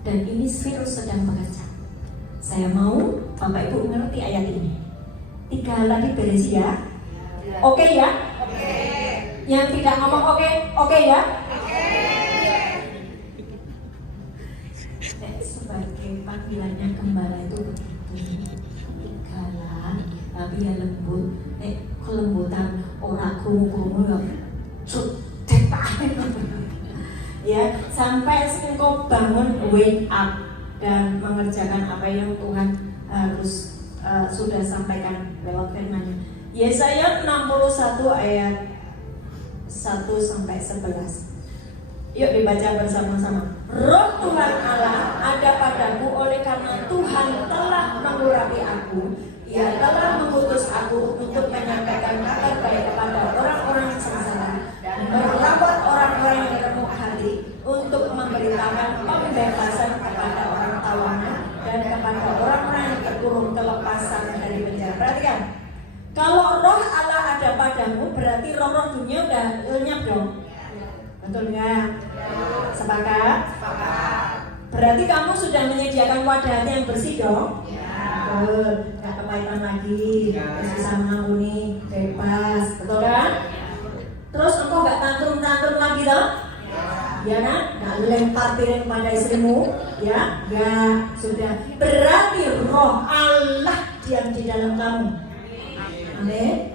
Dan ini virus sedang bekerja. Saya mau Bapak Ibu mengerti ayat ini. 3 hal lagi beres ya. Oke ya? Oke. Yang tidak ngomong oke, oke ya? Oke. Sebagai panggilannya gembala itu begitu. Galak, tapi ya lembut. Kelembutan orang krungu-krungu ya cudek ya, sampai engkau bangun, wake up dan mengerjakan apa yang Tuhan harus sudah sampaikan lewat firman-Nya. Yesaya 61 ayat 1 sampai 11. Yuk dibaca bersama-sama. Roh Tuhan Allah ada padaku oleh karena Tuhan telah mengurapi aku. Ia telah mengutus aku untuk menyampaikan kabar baik kepada orang-orang yang sengsara, merawat orang-orang yang remuk hati, untuk memberitakan pembebasan kepada orang tawanan dan kepada orang-orang yang terkurung kelepasan dari penjara. Perhatikan, kalau roh Allah ada padamu, berarti roh-roh dunia udah lenyap dong. Betul nggak? Sepakat? Sepakat. Berarti kamu sudah menyediakan wadah hati yang bersih dong? Betul, nggak kepahitan lagi, bisa mengampuni, bebas, betul kan? Terus engkau nggak tantrum-tantrum lagi dong? Ya kan? Nggak lempar piring pada istrimu, ya? Nggak, sudah. Berarti roh Allah diam di dalam kamu. Amin.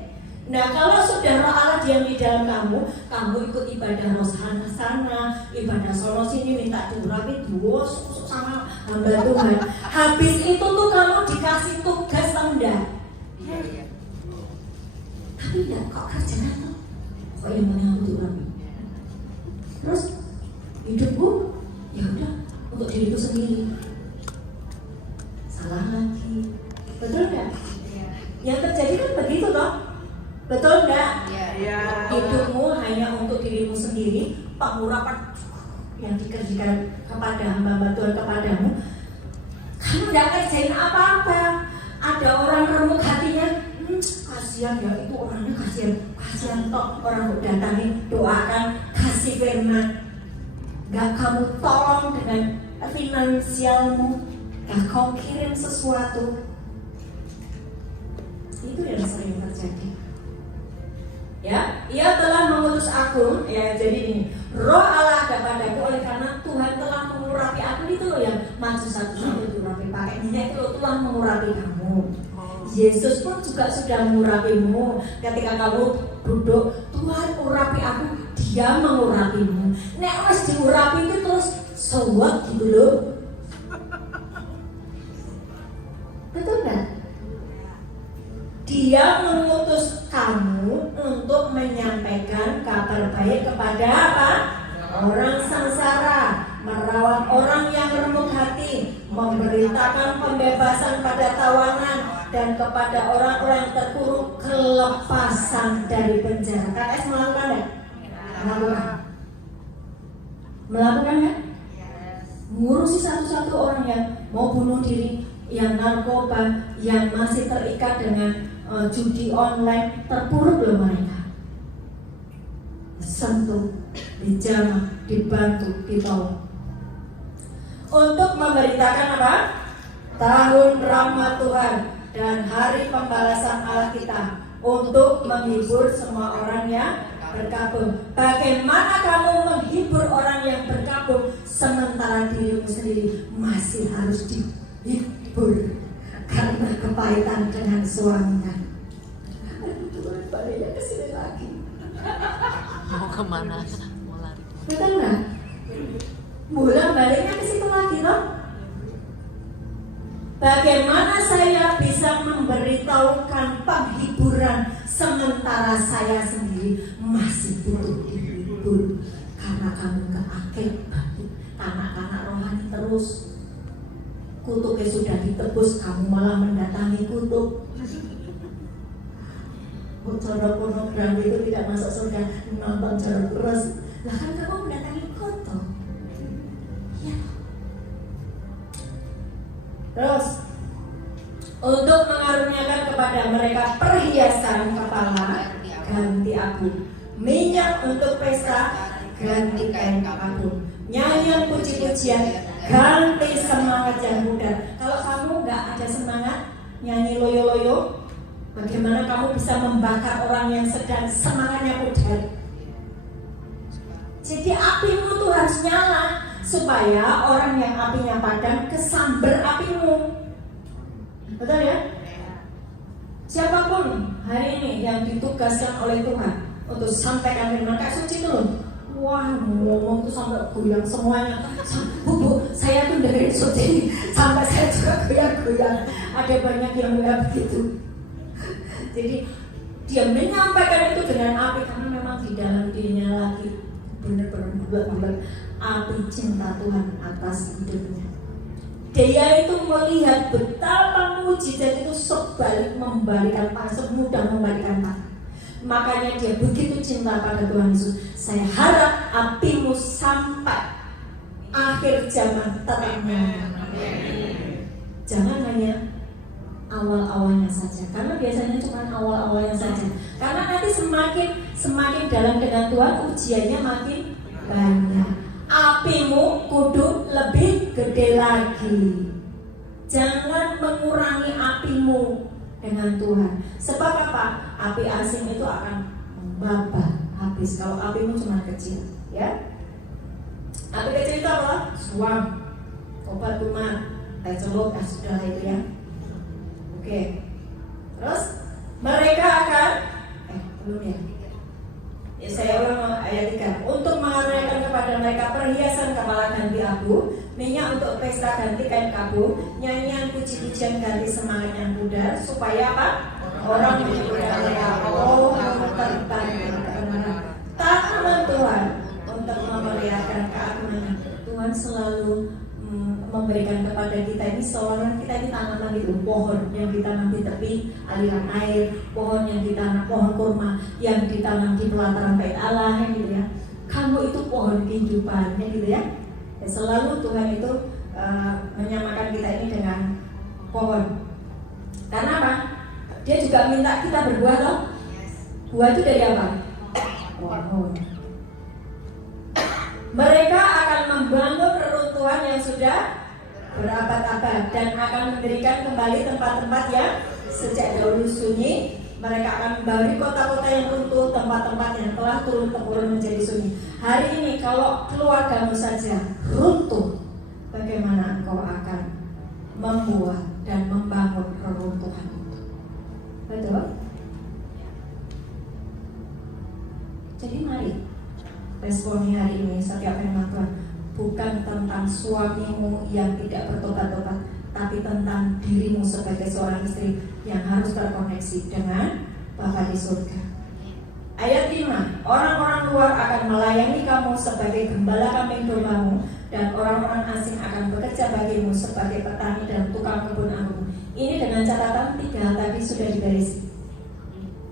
Nah kalau sudah roh Allah diam di dalam kamu, kamu ikut ibadah roh sana, ibadah sono sini, minta diurapi, susuk sama hamba Tuhan. Habis itu tuh kamu dikasih tugas rendah. Tapi enggak, kok kerjaan tuh? Kok yang mana aku diurapi? Terus hidupku, ya udah untuk diriku sendiri. Salah lagi, betul nggak? Yang terjadi kan begitu toh? Betul enggak? Ya. Hidupmu hanya untuk dirimu sendiri, pengurapan yang dikerjakan kepada hamba Tuhan kepadamu. Kamu enggak kerjain apa-apa. Ada orang remuk hatinya, kasihan ya itu orangnya, kasihan toh orang datangi, doakan, kasih firman. Enggak kamu tolong dengan finansialmu, enggak kau kirim sesuatu. Itu yang sering terjadi. Ya, ia telah mengutus aku, ya jadi ini roh Allah ada padaku oleh karena Tuhan telah mengurapi aku. Itu loh yang maju satu-satu diurapi pakai minyak, itu telah mengurapi kamu. Yesus pun juga sudah mengurapimu. Ketika kamu duduk, Tuhan urapi aku, dia mengurapimu. Nek wis diurapi itu terus sewak gitu loh. Betul nggak? Dia mengutus kamu untuk menyampaikan kabar baik kepada apa? Orang sengsara, merawat orang yang remuk hati, memberitakan pembebasan pada tawanan, dan kepada orang-orang yang terkurung kelepasan dari penjara. KS melakukan ya? Melakukan ya? Ngurusi satu-satu orang yang mau bunuh diri, yang narkoba, yang masih terikat dengan judi online, terpuruk loh mereka. Sentuh, dijamah, dibantu, ditolong. Untuk memberitakan apa? tahun rahmat Tuhan, dan hari pembalasan Allah kita untuk menghibur semua orang yang berkabung. Bagaimana kamu menghibur orang yang berkabung sementara dirimu sendiri masih harus dihibur karena kepahitan dengan suaminya? Aduh, baliknya ke sini lagi. Mau kemana? Mau lari. Betul nggak? Bulan baliknya ke situ lagi loh. Bagaimana saya bisa memberitahukan penghiburan sementara saya sendiri masih butuh dihibur karena kamu keakil anak-anak rohani terus. Kutuknya sudah ditebus, kamu malah mendatangi kutuk. Cara pornografi itu tidak masuk surga, nonton cara terus. Lah kan kamu mendatangi kutuk. Ya. Terus untuk mengaruniakan kepada mereka perhiasan kepala ganti abu, minyak untuk pesta ganti kain kabung, nyanyian puji-pujian ganti semangat yang muda. Kalau kamu nggak ada semangat nyanyi loyo-loyo, bagaimana kamu bisa membakar orang yang sedang semangatnya pudar? Jadi apimu tuh harus nyala supaya orang yang apinya padam kesamber apimu. Betul ya? Siapapun hari ini yang ditugaskan oleh Tuhan untuk sampaikan firman, Kak Suci itu loh, wah ngomong tuh sampai goyang semuanya. Bu, saya tuh dengerin Suci sampai saya juga goyang-goyang. Ada banyak yang nggak begitu. Jadi dia menyampaikan itu dengan api karena memang di dalam dirinya lagi benar-benar bulat-bulat api cinta Tuhan atas hidupnya. Dia itu melihat betapa mujizat itu sebalik membalikan tangan, semudah membalikan tangan. Makanya dia begitu cinta pada Tuhan Yesus. Saya harap apimu sampai akhir zaman tetap menyala. Jangan hanya awal-awalnya saja, karena biasanya cuma awal-awalnya saja. Karena nanti semakin dalam dengan Tuhan, ujiannya makin banyak. Apimu kudu lebih gede lagi. Jangan mengurangi apimu dengan Tuhan. Sebab apa? Api asing itu akan membabah habis kalau apimu cuma kecil, ya. Api kecil itu apa? Suam, obat kuman, teh celup, sudah itu ya. Oke. Terus mereka akan belum ya? Ya, saya ulang ayat 3. Untuk mengaruniakan kepada mereka perhiasan kepala ganti abu, minyak untuk pesta ganti kain kabung, nyanyian puji-pujian ganti semangat yang pudar, supaya apa? Orang menghibur mereka. Oh, tanaman Tuhan untuk memperlihatkan keagungannya. Tuhan selalu memberikan kepada kita ini seorang kita ini tanaman itu, pohon yang ditanam di tepi aliran air, pohon yang ditanam, pohon kurma yang ditanam di pelataran bait Allah, gitu ya. Kamu itu pohon kehidupan, gitu ya. Selalu Tuhan itu menyamakan kita ini dengan pohon. Karena apa? Dia juga minta kita berbuah loh. Buah itu dari apa? Pohon. Mereka akan membangun reruntuhan yang sudah berabad-abad dan akan mendirikan kembali tempat-tempat yang sejak dahulu sunyi. Mereka akan membangun kota-kota yang runtuh, tempat-tempat yang telah turun-temurun menjadi sunyi. Hari ini kalau keluargamu saja runtuh, bagaimana engkau akan membuat dan membangun reruntuhan itu? Betul? Jadi mari responi hari ini setiap firman Tuhan bukan tentang suamimu yang tidak bertobat-tobat, tapi tentang dirimu sebagai seorang istri yang harus terkoneksi dengan Bapa di surga. Ayat 5, orang-orang luar akan melayani kamu sebagai gembala kambing dombamu, dan orang-orang asing akan bekerja bagimu sebagai petani dan tukang kebun anggur. Ini dengan catatan 3 hal tadi sudah digaris.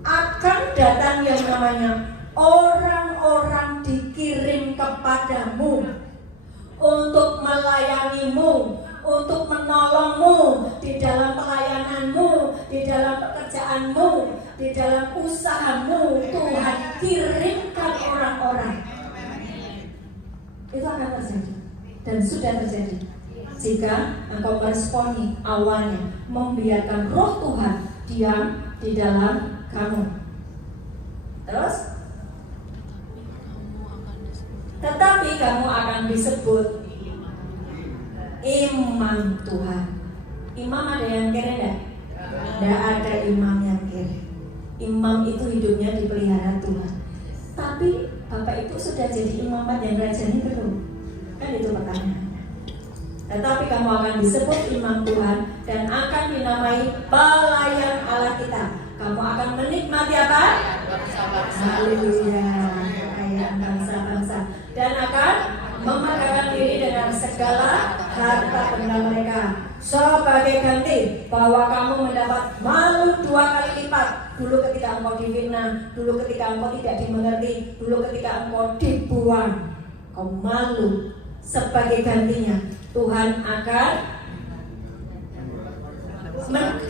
Akan datang yang namanya orang-orang dikirim kepadamu untuk melayanimu, untuk menolongmu di dalam pelayananmu, di dalam pekerjaanmu, di dalam usahamu. Tuhan kirimkan orang-orang. Itu akan terjadi dan sudah terjadi. jika engkau meresponi awalnya, membiarkan roh Tuhan diam di dalam kamu. Terus, tetapi kamu akan disebut imam Tuhan. Imam ada yang kere enggak? Tidak ada imam yang kere. Imam itu hidupnya dipelihara Tuhan. Tapi Bapak itu sudah jadi imam dan raja ini belum? Kan itu pertanyaannya. Tetapi kamu akan disebut imam Tuhan dan akan dinamai pelayan Allah kita. Kamu akan menikmati apa? Haleluya, kekayaan bangsa-bangsa, dan akan memegahkan diri dengan segala harta benda mereka. Sebagai ganti bahwa kamu mendapat malu 2 kali lipat. Dulu ketika engkau difitnah, dulu ketika engkau tidak dimengerti, dulu ketika engkau dibuang, kau malu. Sebagai gantinya Tuhan akan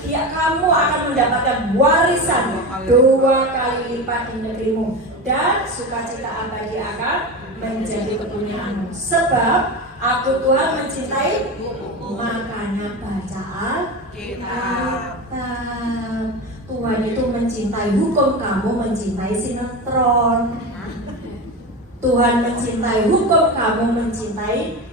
kamu akan mendapatkan warisan 2 kali lipat di negerimu, dan sukacita abadi akan menjadi kepunyaanmu. Sebab aku Tuhan mencintai, makanya baca Alkitab. Tuhan itu mencintai hukum, kamu mencintai sinetron. Tuhan mencintai hukum, kamu mencintai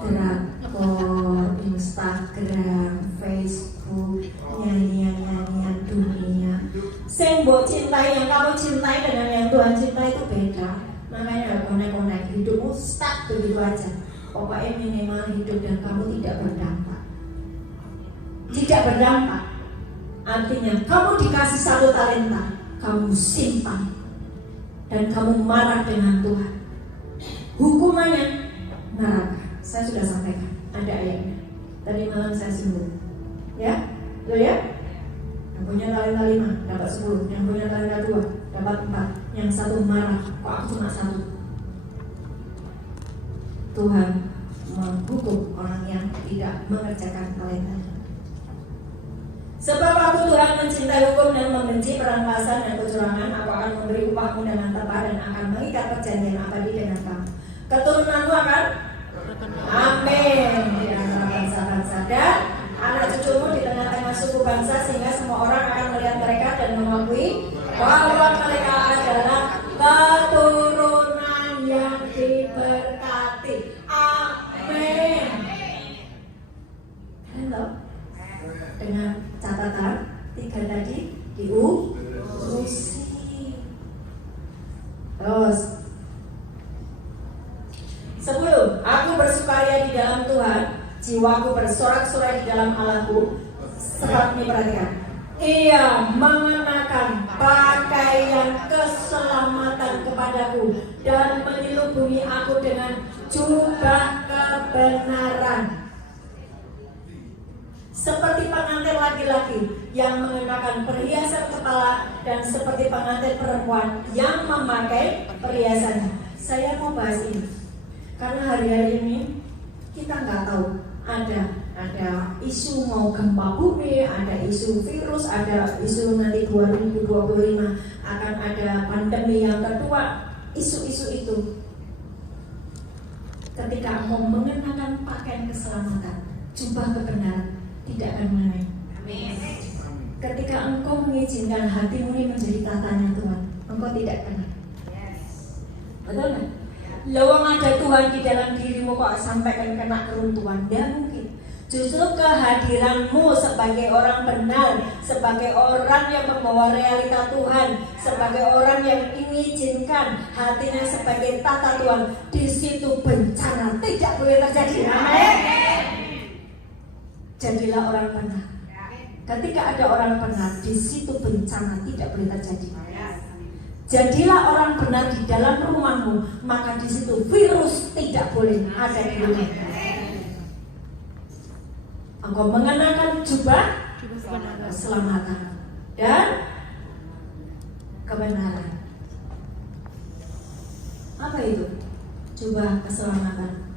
drakor, Instagram, Facebook, nyanyian-nyanyian dunia. Yang mbok cintai, yang kamu cintai dengan yang Tuhan cintai itu beda. Makanya konek-konek hidupmu stuck begitu aja. Pokoknya minimal hidup dan kamu tidak berdampak. Tidak berdampak artinya kamu dikasih 1 talenta, kamu simpan dan kamu marah dengan Tuhan. Hukumannya neraka. Saya sudah sampaikan, ada ayatnya. Tadi malam saya singgung. Ya, betul ya? Yang punya talenta 5 dapat 10, yang punya talenta 2 dapat 4, yang 1 marah, kok aku cuma 1. Tuhan menghukum orang yang tidak mengerjakan talentanya. Sebab aku Tuhan mencintai hukum dan membenci perampasan dan kecurangan. Aku akan memberi upahmu dengan tepat dan akan mengikat perjanjian abadi dengan kamu. Keturunanmu akan amin di antara bangsa-bangsa, dan anak cucumu di tengah-tengah suku bangsa, sehingga semua orang akan melihat mereka dan mengakui bahwa mereka adalah keturunan yang diberkati. Amin. Halo. Dengan catatan 3 tadi diurusi. Terus 10. Aku bersukaria di dalam Tuhan, jiwaku bersorak-sorai di dalam Allahku. Sebab ini perhatikan, Ia mengenakan pakaian keselamatan kepadaku dan menyelubungi aku dengan jubah kebenaran. Seperti pengantin laki-laki yang mengenakan perhiasan kepala dan seperti pengantin perempuan yang memakai perhiasannya. Saya mau bahas ini karena hari-hari ini kita nggak tahu, ada isu mau gempa bumi, ada isu virus, ada isu nanti 2025 akan ada pandemi yang kedua. Isu-isu itu ketika mau mengenakan pakaian keselamatan, jubah kebenaran, tidak akan mengenai. Ketika engkau mengizinkan hatimu ini menjadi tatanya Tuhan, engkau tidak kena. Betul nggak? Lawang ada Tuhan di dalam dirimu kok sampai kena keruntuhan? Tidak mungkin. Justru kehadiranmu sebagai orang benar, sebagai orang yang membawa realita Tuhan, sebagai orang yang mengizinkan hatinya sebagai tata Tuhan, di situ bencana tidak boleh terjadi. Amin. Jadilah orang benar. Ketika ada orang benar, di situ bencana tidak boleh terjadi. Jadilah orang benar di dalam rumahmu, maka di situ virus tidak boleh ada di rumah. Engkau mengenakan jubah keselamatan dan kebenaran. Apa itu? Jubah keselamatan.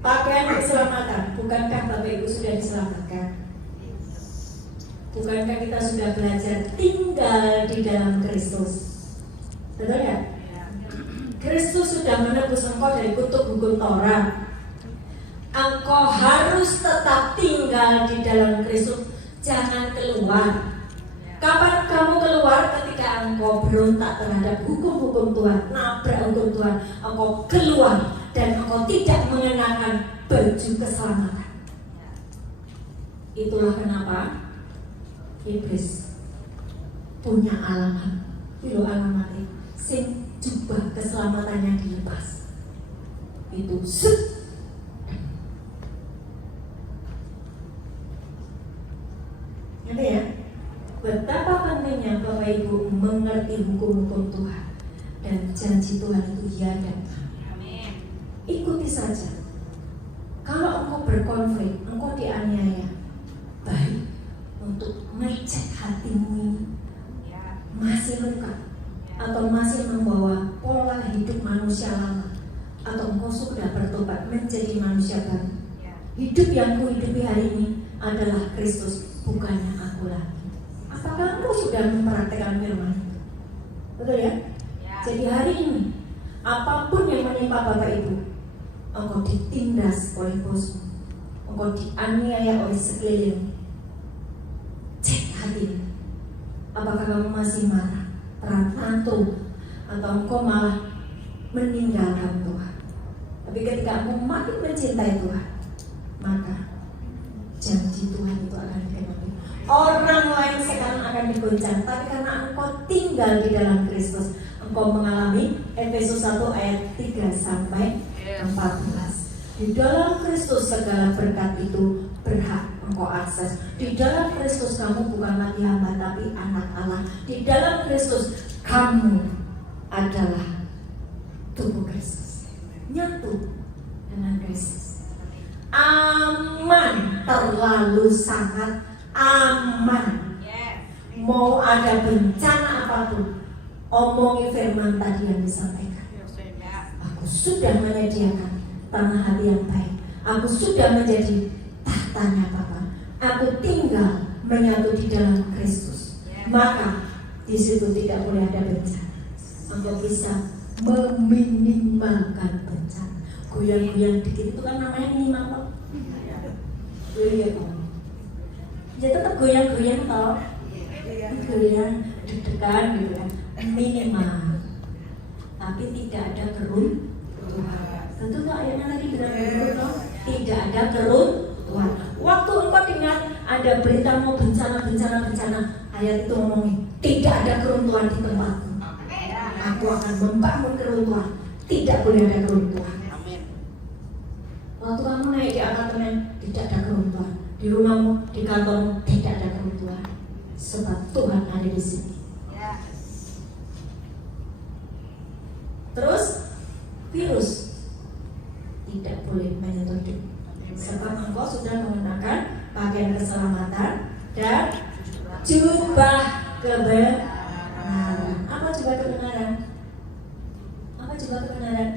Pakaian keselamatan. Bukankah Bapak Ibu sudah diselamatkan? Bukankah kita sudah belajar tinggal di dalam Kristus? Betul ya? Kristus sudah menebus engkau dari kutuk hukum Taurat. Engkau harus tetap tinggal di dalam Kristus, jangan keluar. Kapan kamu keluar? Ketika engkau berontak terhadap hukum-hukum Tuhan, nabrak hukum Tuhan, engkau keluar dan engkau tidak mengenakan baju keselamatan. Itulah kenapa iblis punya alamat, alamatnya sing jubah keselamatannya dilepas. Itu Ngerti ya? Betapa pentingnya Bapak Ibu mengerti hukum-hukum Tuhan dan janji Tuhan itu ya dan amin. Ikuti saja. Kalau engkau berkonflik, engkau dianiaya, baik untuk ngecek hatimu masih luka atau masih membawa pola hidup manusia lama, atau engkau sudah bertobat menjadi manusia baru. Hidup yang kuhidupi hari ini adalah Kristus, bukannya aku lagi. Apakah engkau sudah mempraktikkan firman? Betul ya? Jadi hari ini apapun yang menimpa Bapak Ibu, engkau ditindas oleh bosmu, engkau dianiaya oleh sekeliling, cek hatimu. Apakah kamu masih marah, tantrum, atau engkau malah meninggalkan Tuhan? Tapi ketika engkau makin mencintai Tuhan, maka janji Tuhan itu akan digenapi. Orang lain sekarang akan digoncang, tapi karena engkau tinggal di dalam Kristus, engkau mengalami Efesus 1 ayat 3 sampai 14. Di dalam Kristus segala berkat itu berhak engkau akses. Di dalam Kristus kamu bukan lagi hamba tapi anak Allah. Di dalam Kristus kamu adalah tubuh Kristus, nyatu dengan Kristus. Aman, terlalu sangat aman. Mau ada bencana apapun, omongi firman tadi yang disampaikan. Aku sudah menyediakan tanah hati yang baik. Aku sudah menjadi tahtanya Bapa. Aku tinggal menyatu di dalam Kristus. Maka di situ tidak boleh ada bencana. Engkau bisa meminimalkan bencana. Goyang-goyang dikit itu kan namanya minimal. Ya tetap goyang-goyang toh. Goyang deg-degan gitu kan. Minimal. Tapi tidak ada keruntuhan. Tentu tuh ayatnya tadi bilang begitu, tidak ada keruntuhan. Waktu engkau dengar ada berita mau bencana, ayat itu ngomongin tidak ada keruntuhan di tempatku. Aku akan membangun keruntuhan. Tidak boleh ada keruntuhan. Waktu kamu naik di apartemen, tidak ada keruntuhan. Di rumahmu, di kantormu, tidak ada keruntuhan. Sebab Tuhan ada di sini. Terus virus tidak boleh menyentuh hidup. Sebab engkau sudah mengenakan pakaian keselamatan dan jubah kebenaran. Apa jubah kebenaran? Apa jubah kebenaran?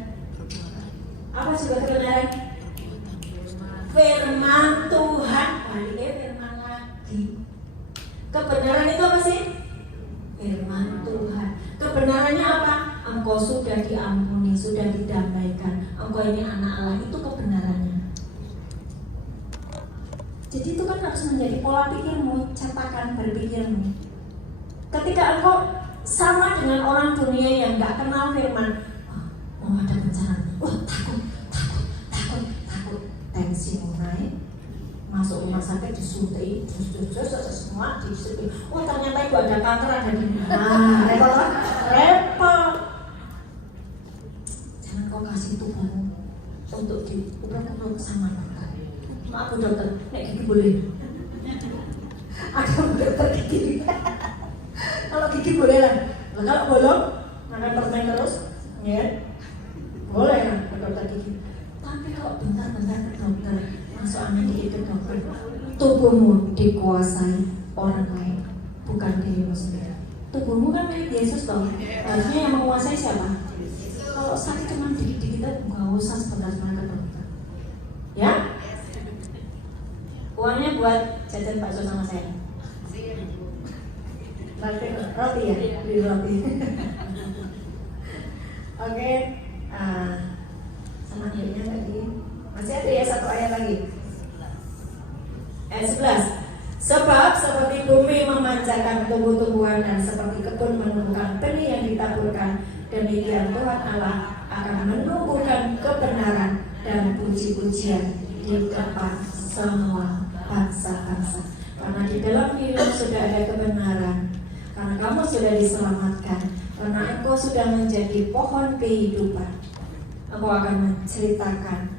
Apa jubah kebenaran? Firman Tuhan. Baliknya firman lagi. Kebenaran itu apa sih? Firman Tuhan. Kebenarannya apa? Engkau sudah diampuni, sudah didamaikan. Engkau ini anak Allah, itu kebenarannya. Jadi itu kan harus menjadi pola pikirmu, cetakan berpikirmu. Ketika engkau sama dengan orang dunia yang gak kenal firman, oh ada bencana, takut, tensi naik, masuk rumah sakit disuntik, semua disuntik. Ternyata itu ada kanker, ada di mana? Repot. Jangan kau kasih Tuhan untuk diukur sama dokter. Maaf dokter, nek gigi boleh. Ada dokter gigi. Kalau gigi boleh lah. Kalau bolong, makan permen terus, ya boleh lah ke dokter gigi. Tapi kalau bentar-bentar ke dokter, masuk angin dikit ke dokter, tubuhmu dikuasai orang lain, bukan dirimu sendiri. Tubuhmu kan milik Yesus toh. Harusnya yang menguasai siapa? Kalau sakit cuma dikit-dikit, nggak usah sebentar-sebentar ke dokter. Ya? Uangnya buat jajan bakso sama saya. Roti ya, beli roti. Oke, sama ayatnya tadi. Masih ada ya satu ayat lagi. Ayat 11. Sebab seperti bumi memanjakan tumbuh-tumbuhan dan seperti kebun menumbuhkan benih yang ditaburkan, demikian Tuhan Allah akan menumbuhkan kebenaran dan puji-pujian di depan semua bangsa-bangsa. Karena di dalam dirimu sudah ada kebenaran, karena kamu sudah diselamatkan, karena engkau sudah menjadi pohon kehidupan, engkau akan menceritakan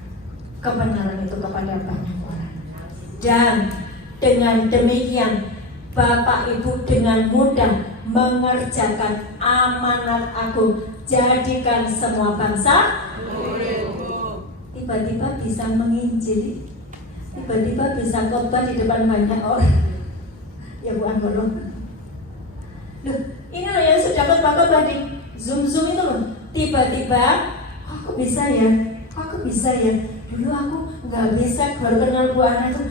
kebenaran itu kepada banyak orang. Dan dengan demikian Bapak Ibu dengan mudah mengerjakan amanat agung, jadikan semua bangsa tiba-tiba bisa menginjili, tiba-tiba bisa khotbah di depan banyak orang. Ya Bu Anggolo, loh ini loh yang sudah khotbah di Zoom itu loh, tiba-tiba kok bisa ya, kok bisa ya, dulu aku nggak bisa baru kenal Bu Ana itu,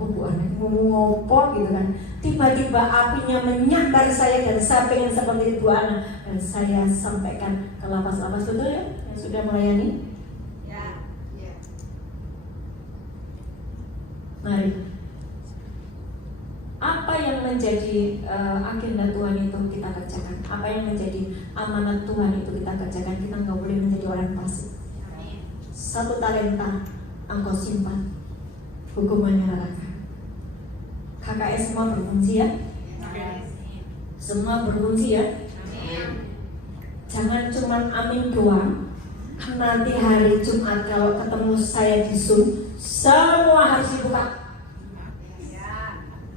Bu Ana ngomong ngopo gitu kan, tiba-tiba apinya menyambar saya dan saya pengen seperti Bu Ana, dan saya sampaikan ke lapas-lapas, betul ya yang sudah melayani. Mari, apa yang menjadi agenda Tuhan itu kita kerjakan, apa yang menjadi amanat Tuhan itu kita kerjakan. Kita nggak boleh menjadi orang pasif. 1 talenta engkau simpan, hukumannya neraka. KKS semua berfungsi ya? Semua berfungsi ya? Jangan cuma amin doang. Nanti hari Jumat kalau ketemu saya di Zoom, semua harus dibuka.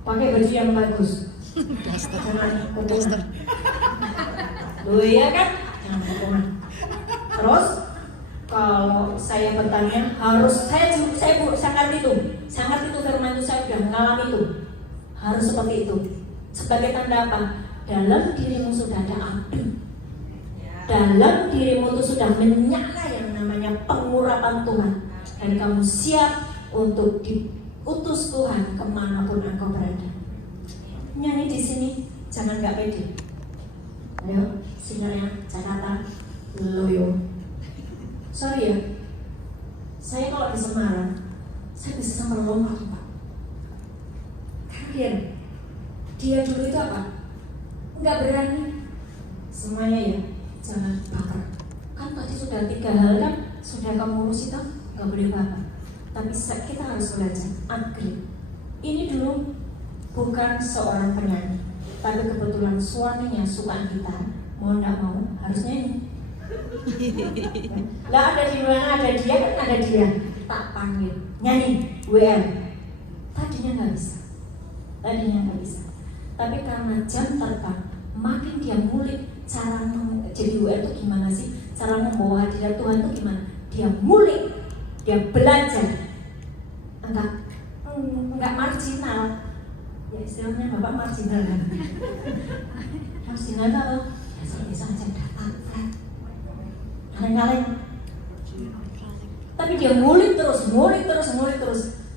Pakai baju yang bagus. Jangan kotoran. Loh iya kan? Jangan kotoran. Terus kalau saya bertanya harus saya sangat itu firman itu saya sudah mengalami itu. Harus seperti itu. Sebagai tanda apa? Dalam dirimu sudah ada api. Dalam dirimu itu sudah menyala yang namanya pengurapan Tuhan, dan kamu siap untuk diutus Tuhan kemanapun engkau berada. Nyanyi di sini jangan nggak pede. Ayo, singernya Jakarta loyo. Sorry ya, saya kalau di Semarang saya bisa sama lompat Pak. Kalian, dia dulu itu apa? Nggak berani. Semuanya ya, jangan bakar. Kan tadi sudah 3 hal kan, sudah kamu urus itu, nggak boleh bakar. Tapi kita harus belajar upgrade. Ini dulu bukan seorang penyanyi, tapi kebetulan suaminya suka gitar, mau nggak mau harus nyanyi. Lah ada di mana ada dia kan ada dia, tak panggil nyanyi WL. Tadinya nggak bisa, tapi karena jam terbang, makin dia ngulik cara jadi WL itu gimana sih, cara membawa hadirat Tuhan itu gimana. Dia ngulik, dia belajar. Enggak marginal. Ya istilahnya Bapak marginal kan. Marginal kalau biasa aja datang flat. Kaleng-kaleng. Tapi dia ngulik terus.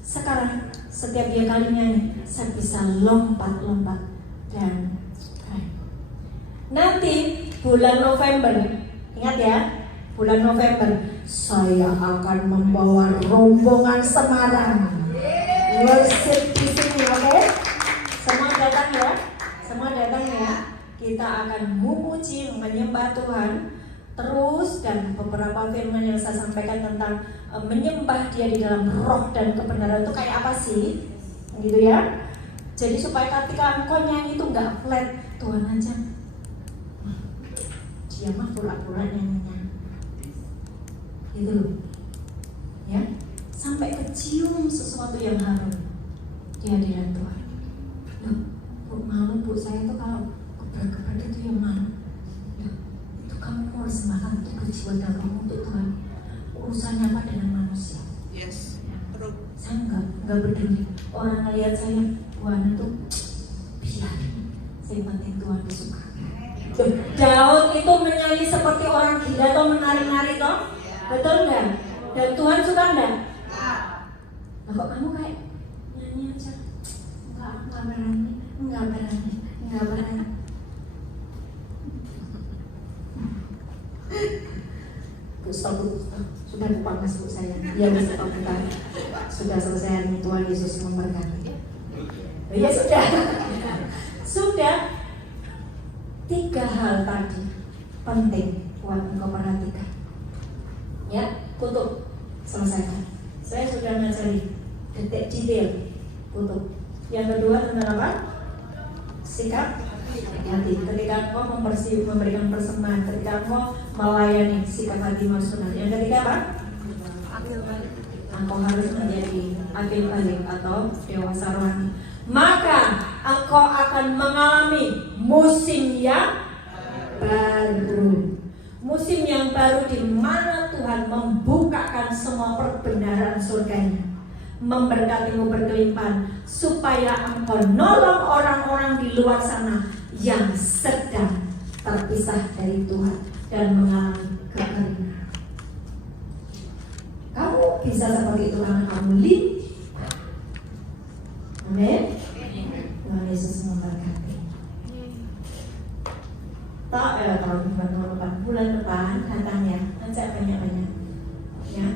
Sekarang setiap dia kali nyanyi, saya bisa lompat dan nanti bulan November, ingat ya, bulan November saya akan membawa rombongan Semarang worship di sini, oke? Semua datang ya. Kita akan memuji, menyembah Tuhan terus, dan beberapa firman yang saya sampaikan tentang menyembah Dia di dalam roh dan kebenaran itu kayak apa sih, gitu ya. Jadi supaya ketika engkau nyanyi itu nggak flat, Tuhan aja. Dia mah pura-pura nyanyinya, gitu loh, ya. Sampai kecium sesuatu yang harum di hadirat Tuhan. Loh, Bu, malu Bu, saya tuh kalau gebrak-gebrak itu yang malu. Loh, itu kamu mau persembahkan untuk jiwa dan roh untuk Tuhan. Urusannya apa dengan manusia? Yes. Saya nggak peduli. Orang ngelihat saya, Tuhan itu biar. Yang penting Tuhan disuka. Daud itu menyanyi seperti orang gila atau menari-nari toh, betul nggak? Dan Tuhan suka nggak? Nah, kok kamu kayak nyanyi aja? Nggak berani. panas bu saya. Ya wis kita sudah selesai hari ini, Tuhan Yesus memberkati. Ya sudah. Sudah. 3 hal tadi penting buat engkau perhatikan. Ya, tutup, selesaikan. Saya sudah ngajari detik detail, tutup. Yang kedua tentang apa? Sikap hati. Ketika engkau memberikan persembahan, ketika engkau melayani, sikap hati maksudnya. Yang ketiga apa? Engkau harus menjadi akil balik atau dewasa rohani. Maka engkau akan mengalami musim yang baru. Musim yang baru di mana Tuhan membukakan semua perbenaran surganya, memberkatimu berkelimpahan, supaya engkau nolong orang-orang di luar sana yang sedang terpisah dari Tuhan dan mengalami kekeringan. Kamu bisa seperti itu karena kamu limpah. Amin. Tuhan Yesus memberkati. Tahun depan, bulan depan datang ya, ajak banyak-banyak. Ya,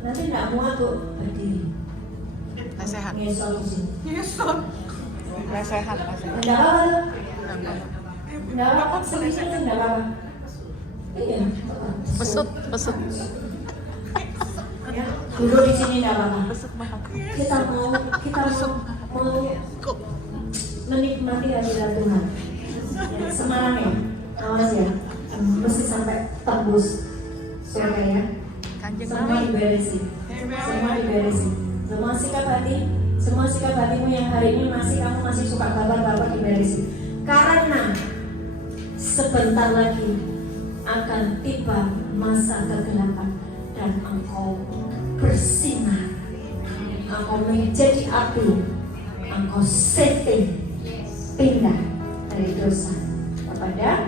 nanti tidak muat tuh berdiri. Lesehan. Ngesot sih. Lesehan. Tidak apa-apa. Tidak apa-apa. Sedikit tidak apa-apa. Iya. Besut. Ya, duduk di sini tidak apa-apa. Besut mahal. Kita mau menikmati hadirat Tuhan. Ya, semangat ya, awas ya, mesti sampai tembus surga ya. Semua diberesin, semua sikap hatimu yang hari ini kamu masih suka baper diberesin. Karena sebentar lagi akan tiba masa kegelapan dan engkau bersinar, engkau menjadi api, engkau setting pindah dari dosa kepada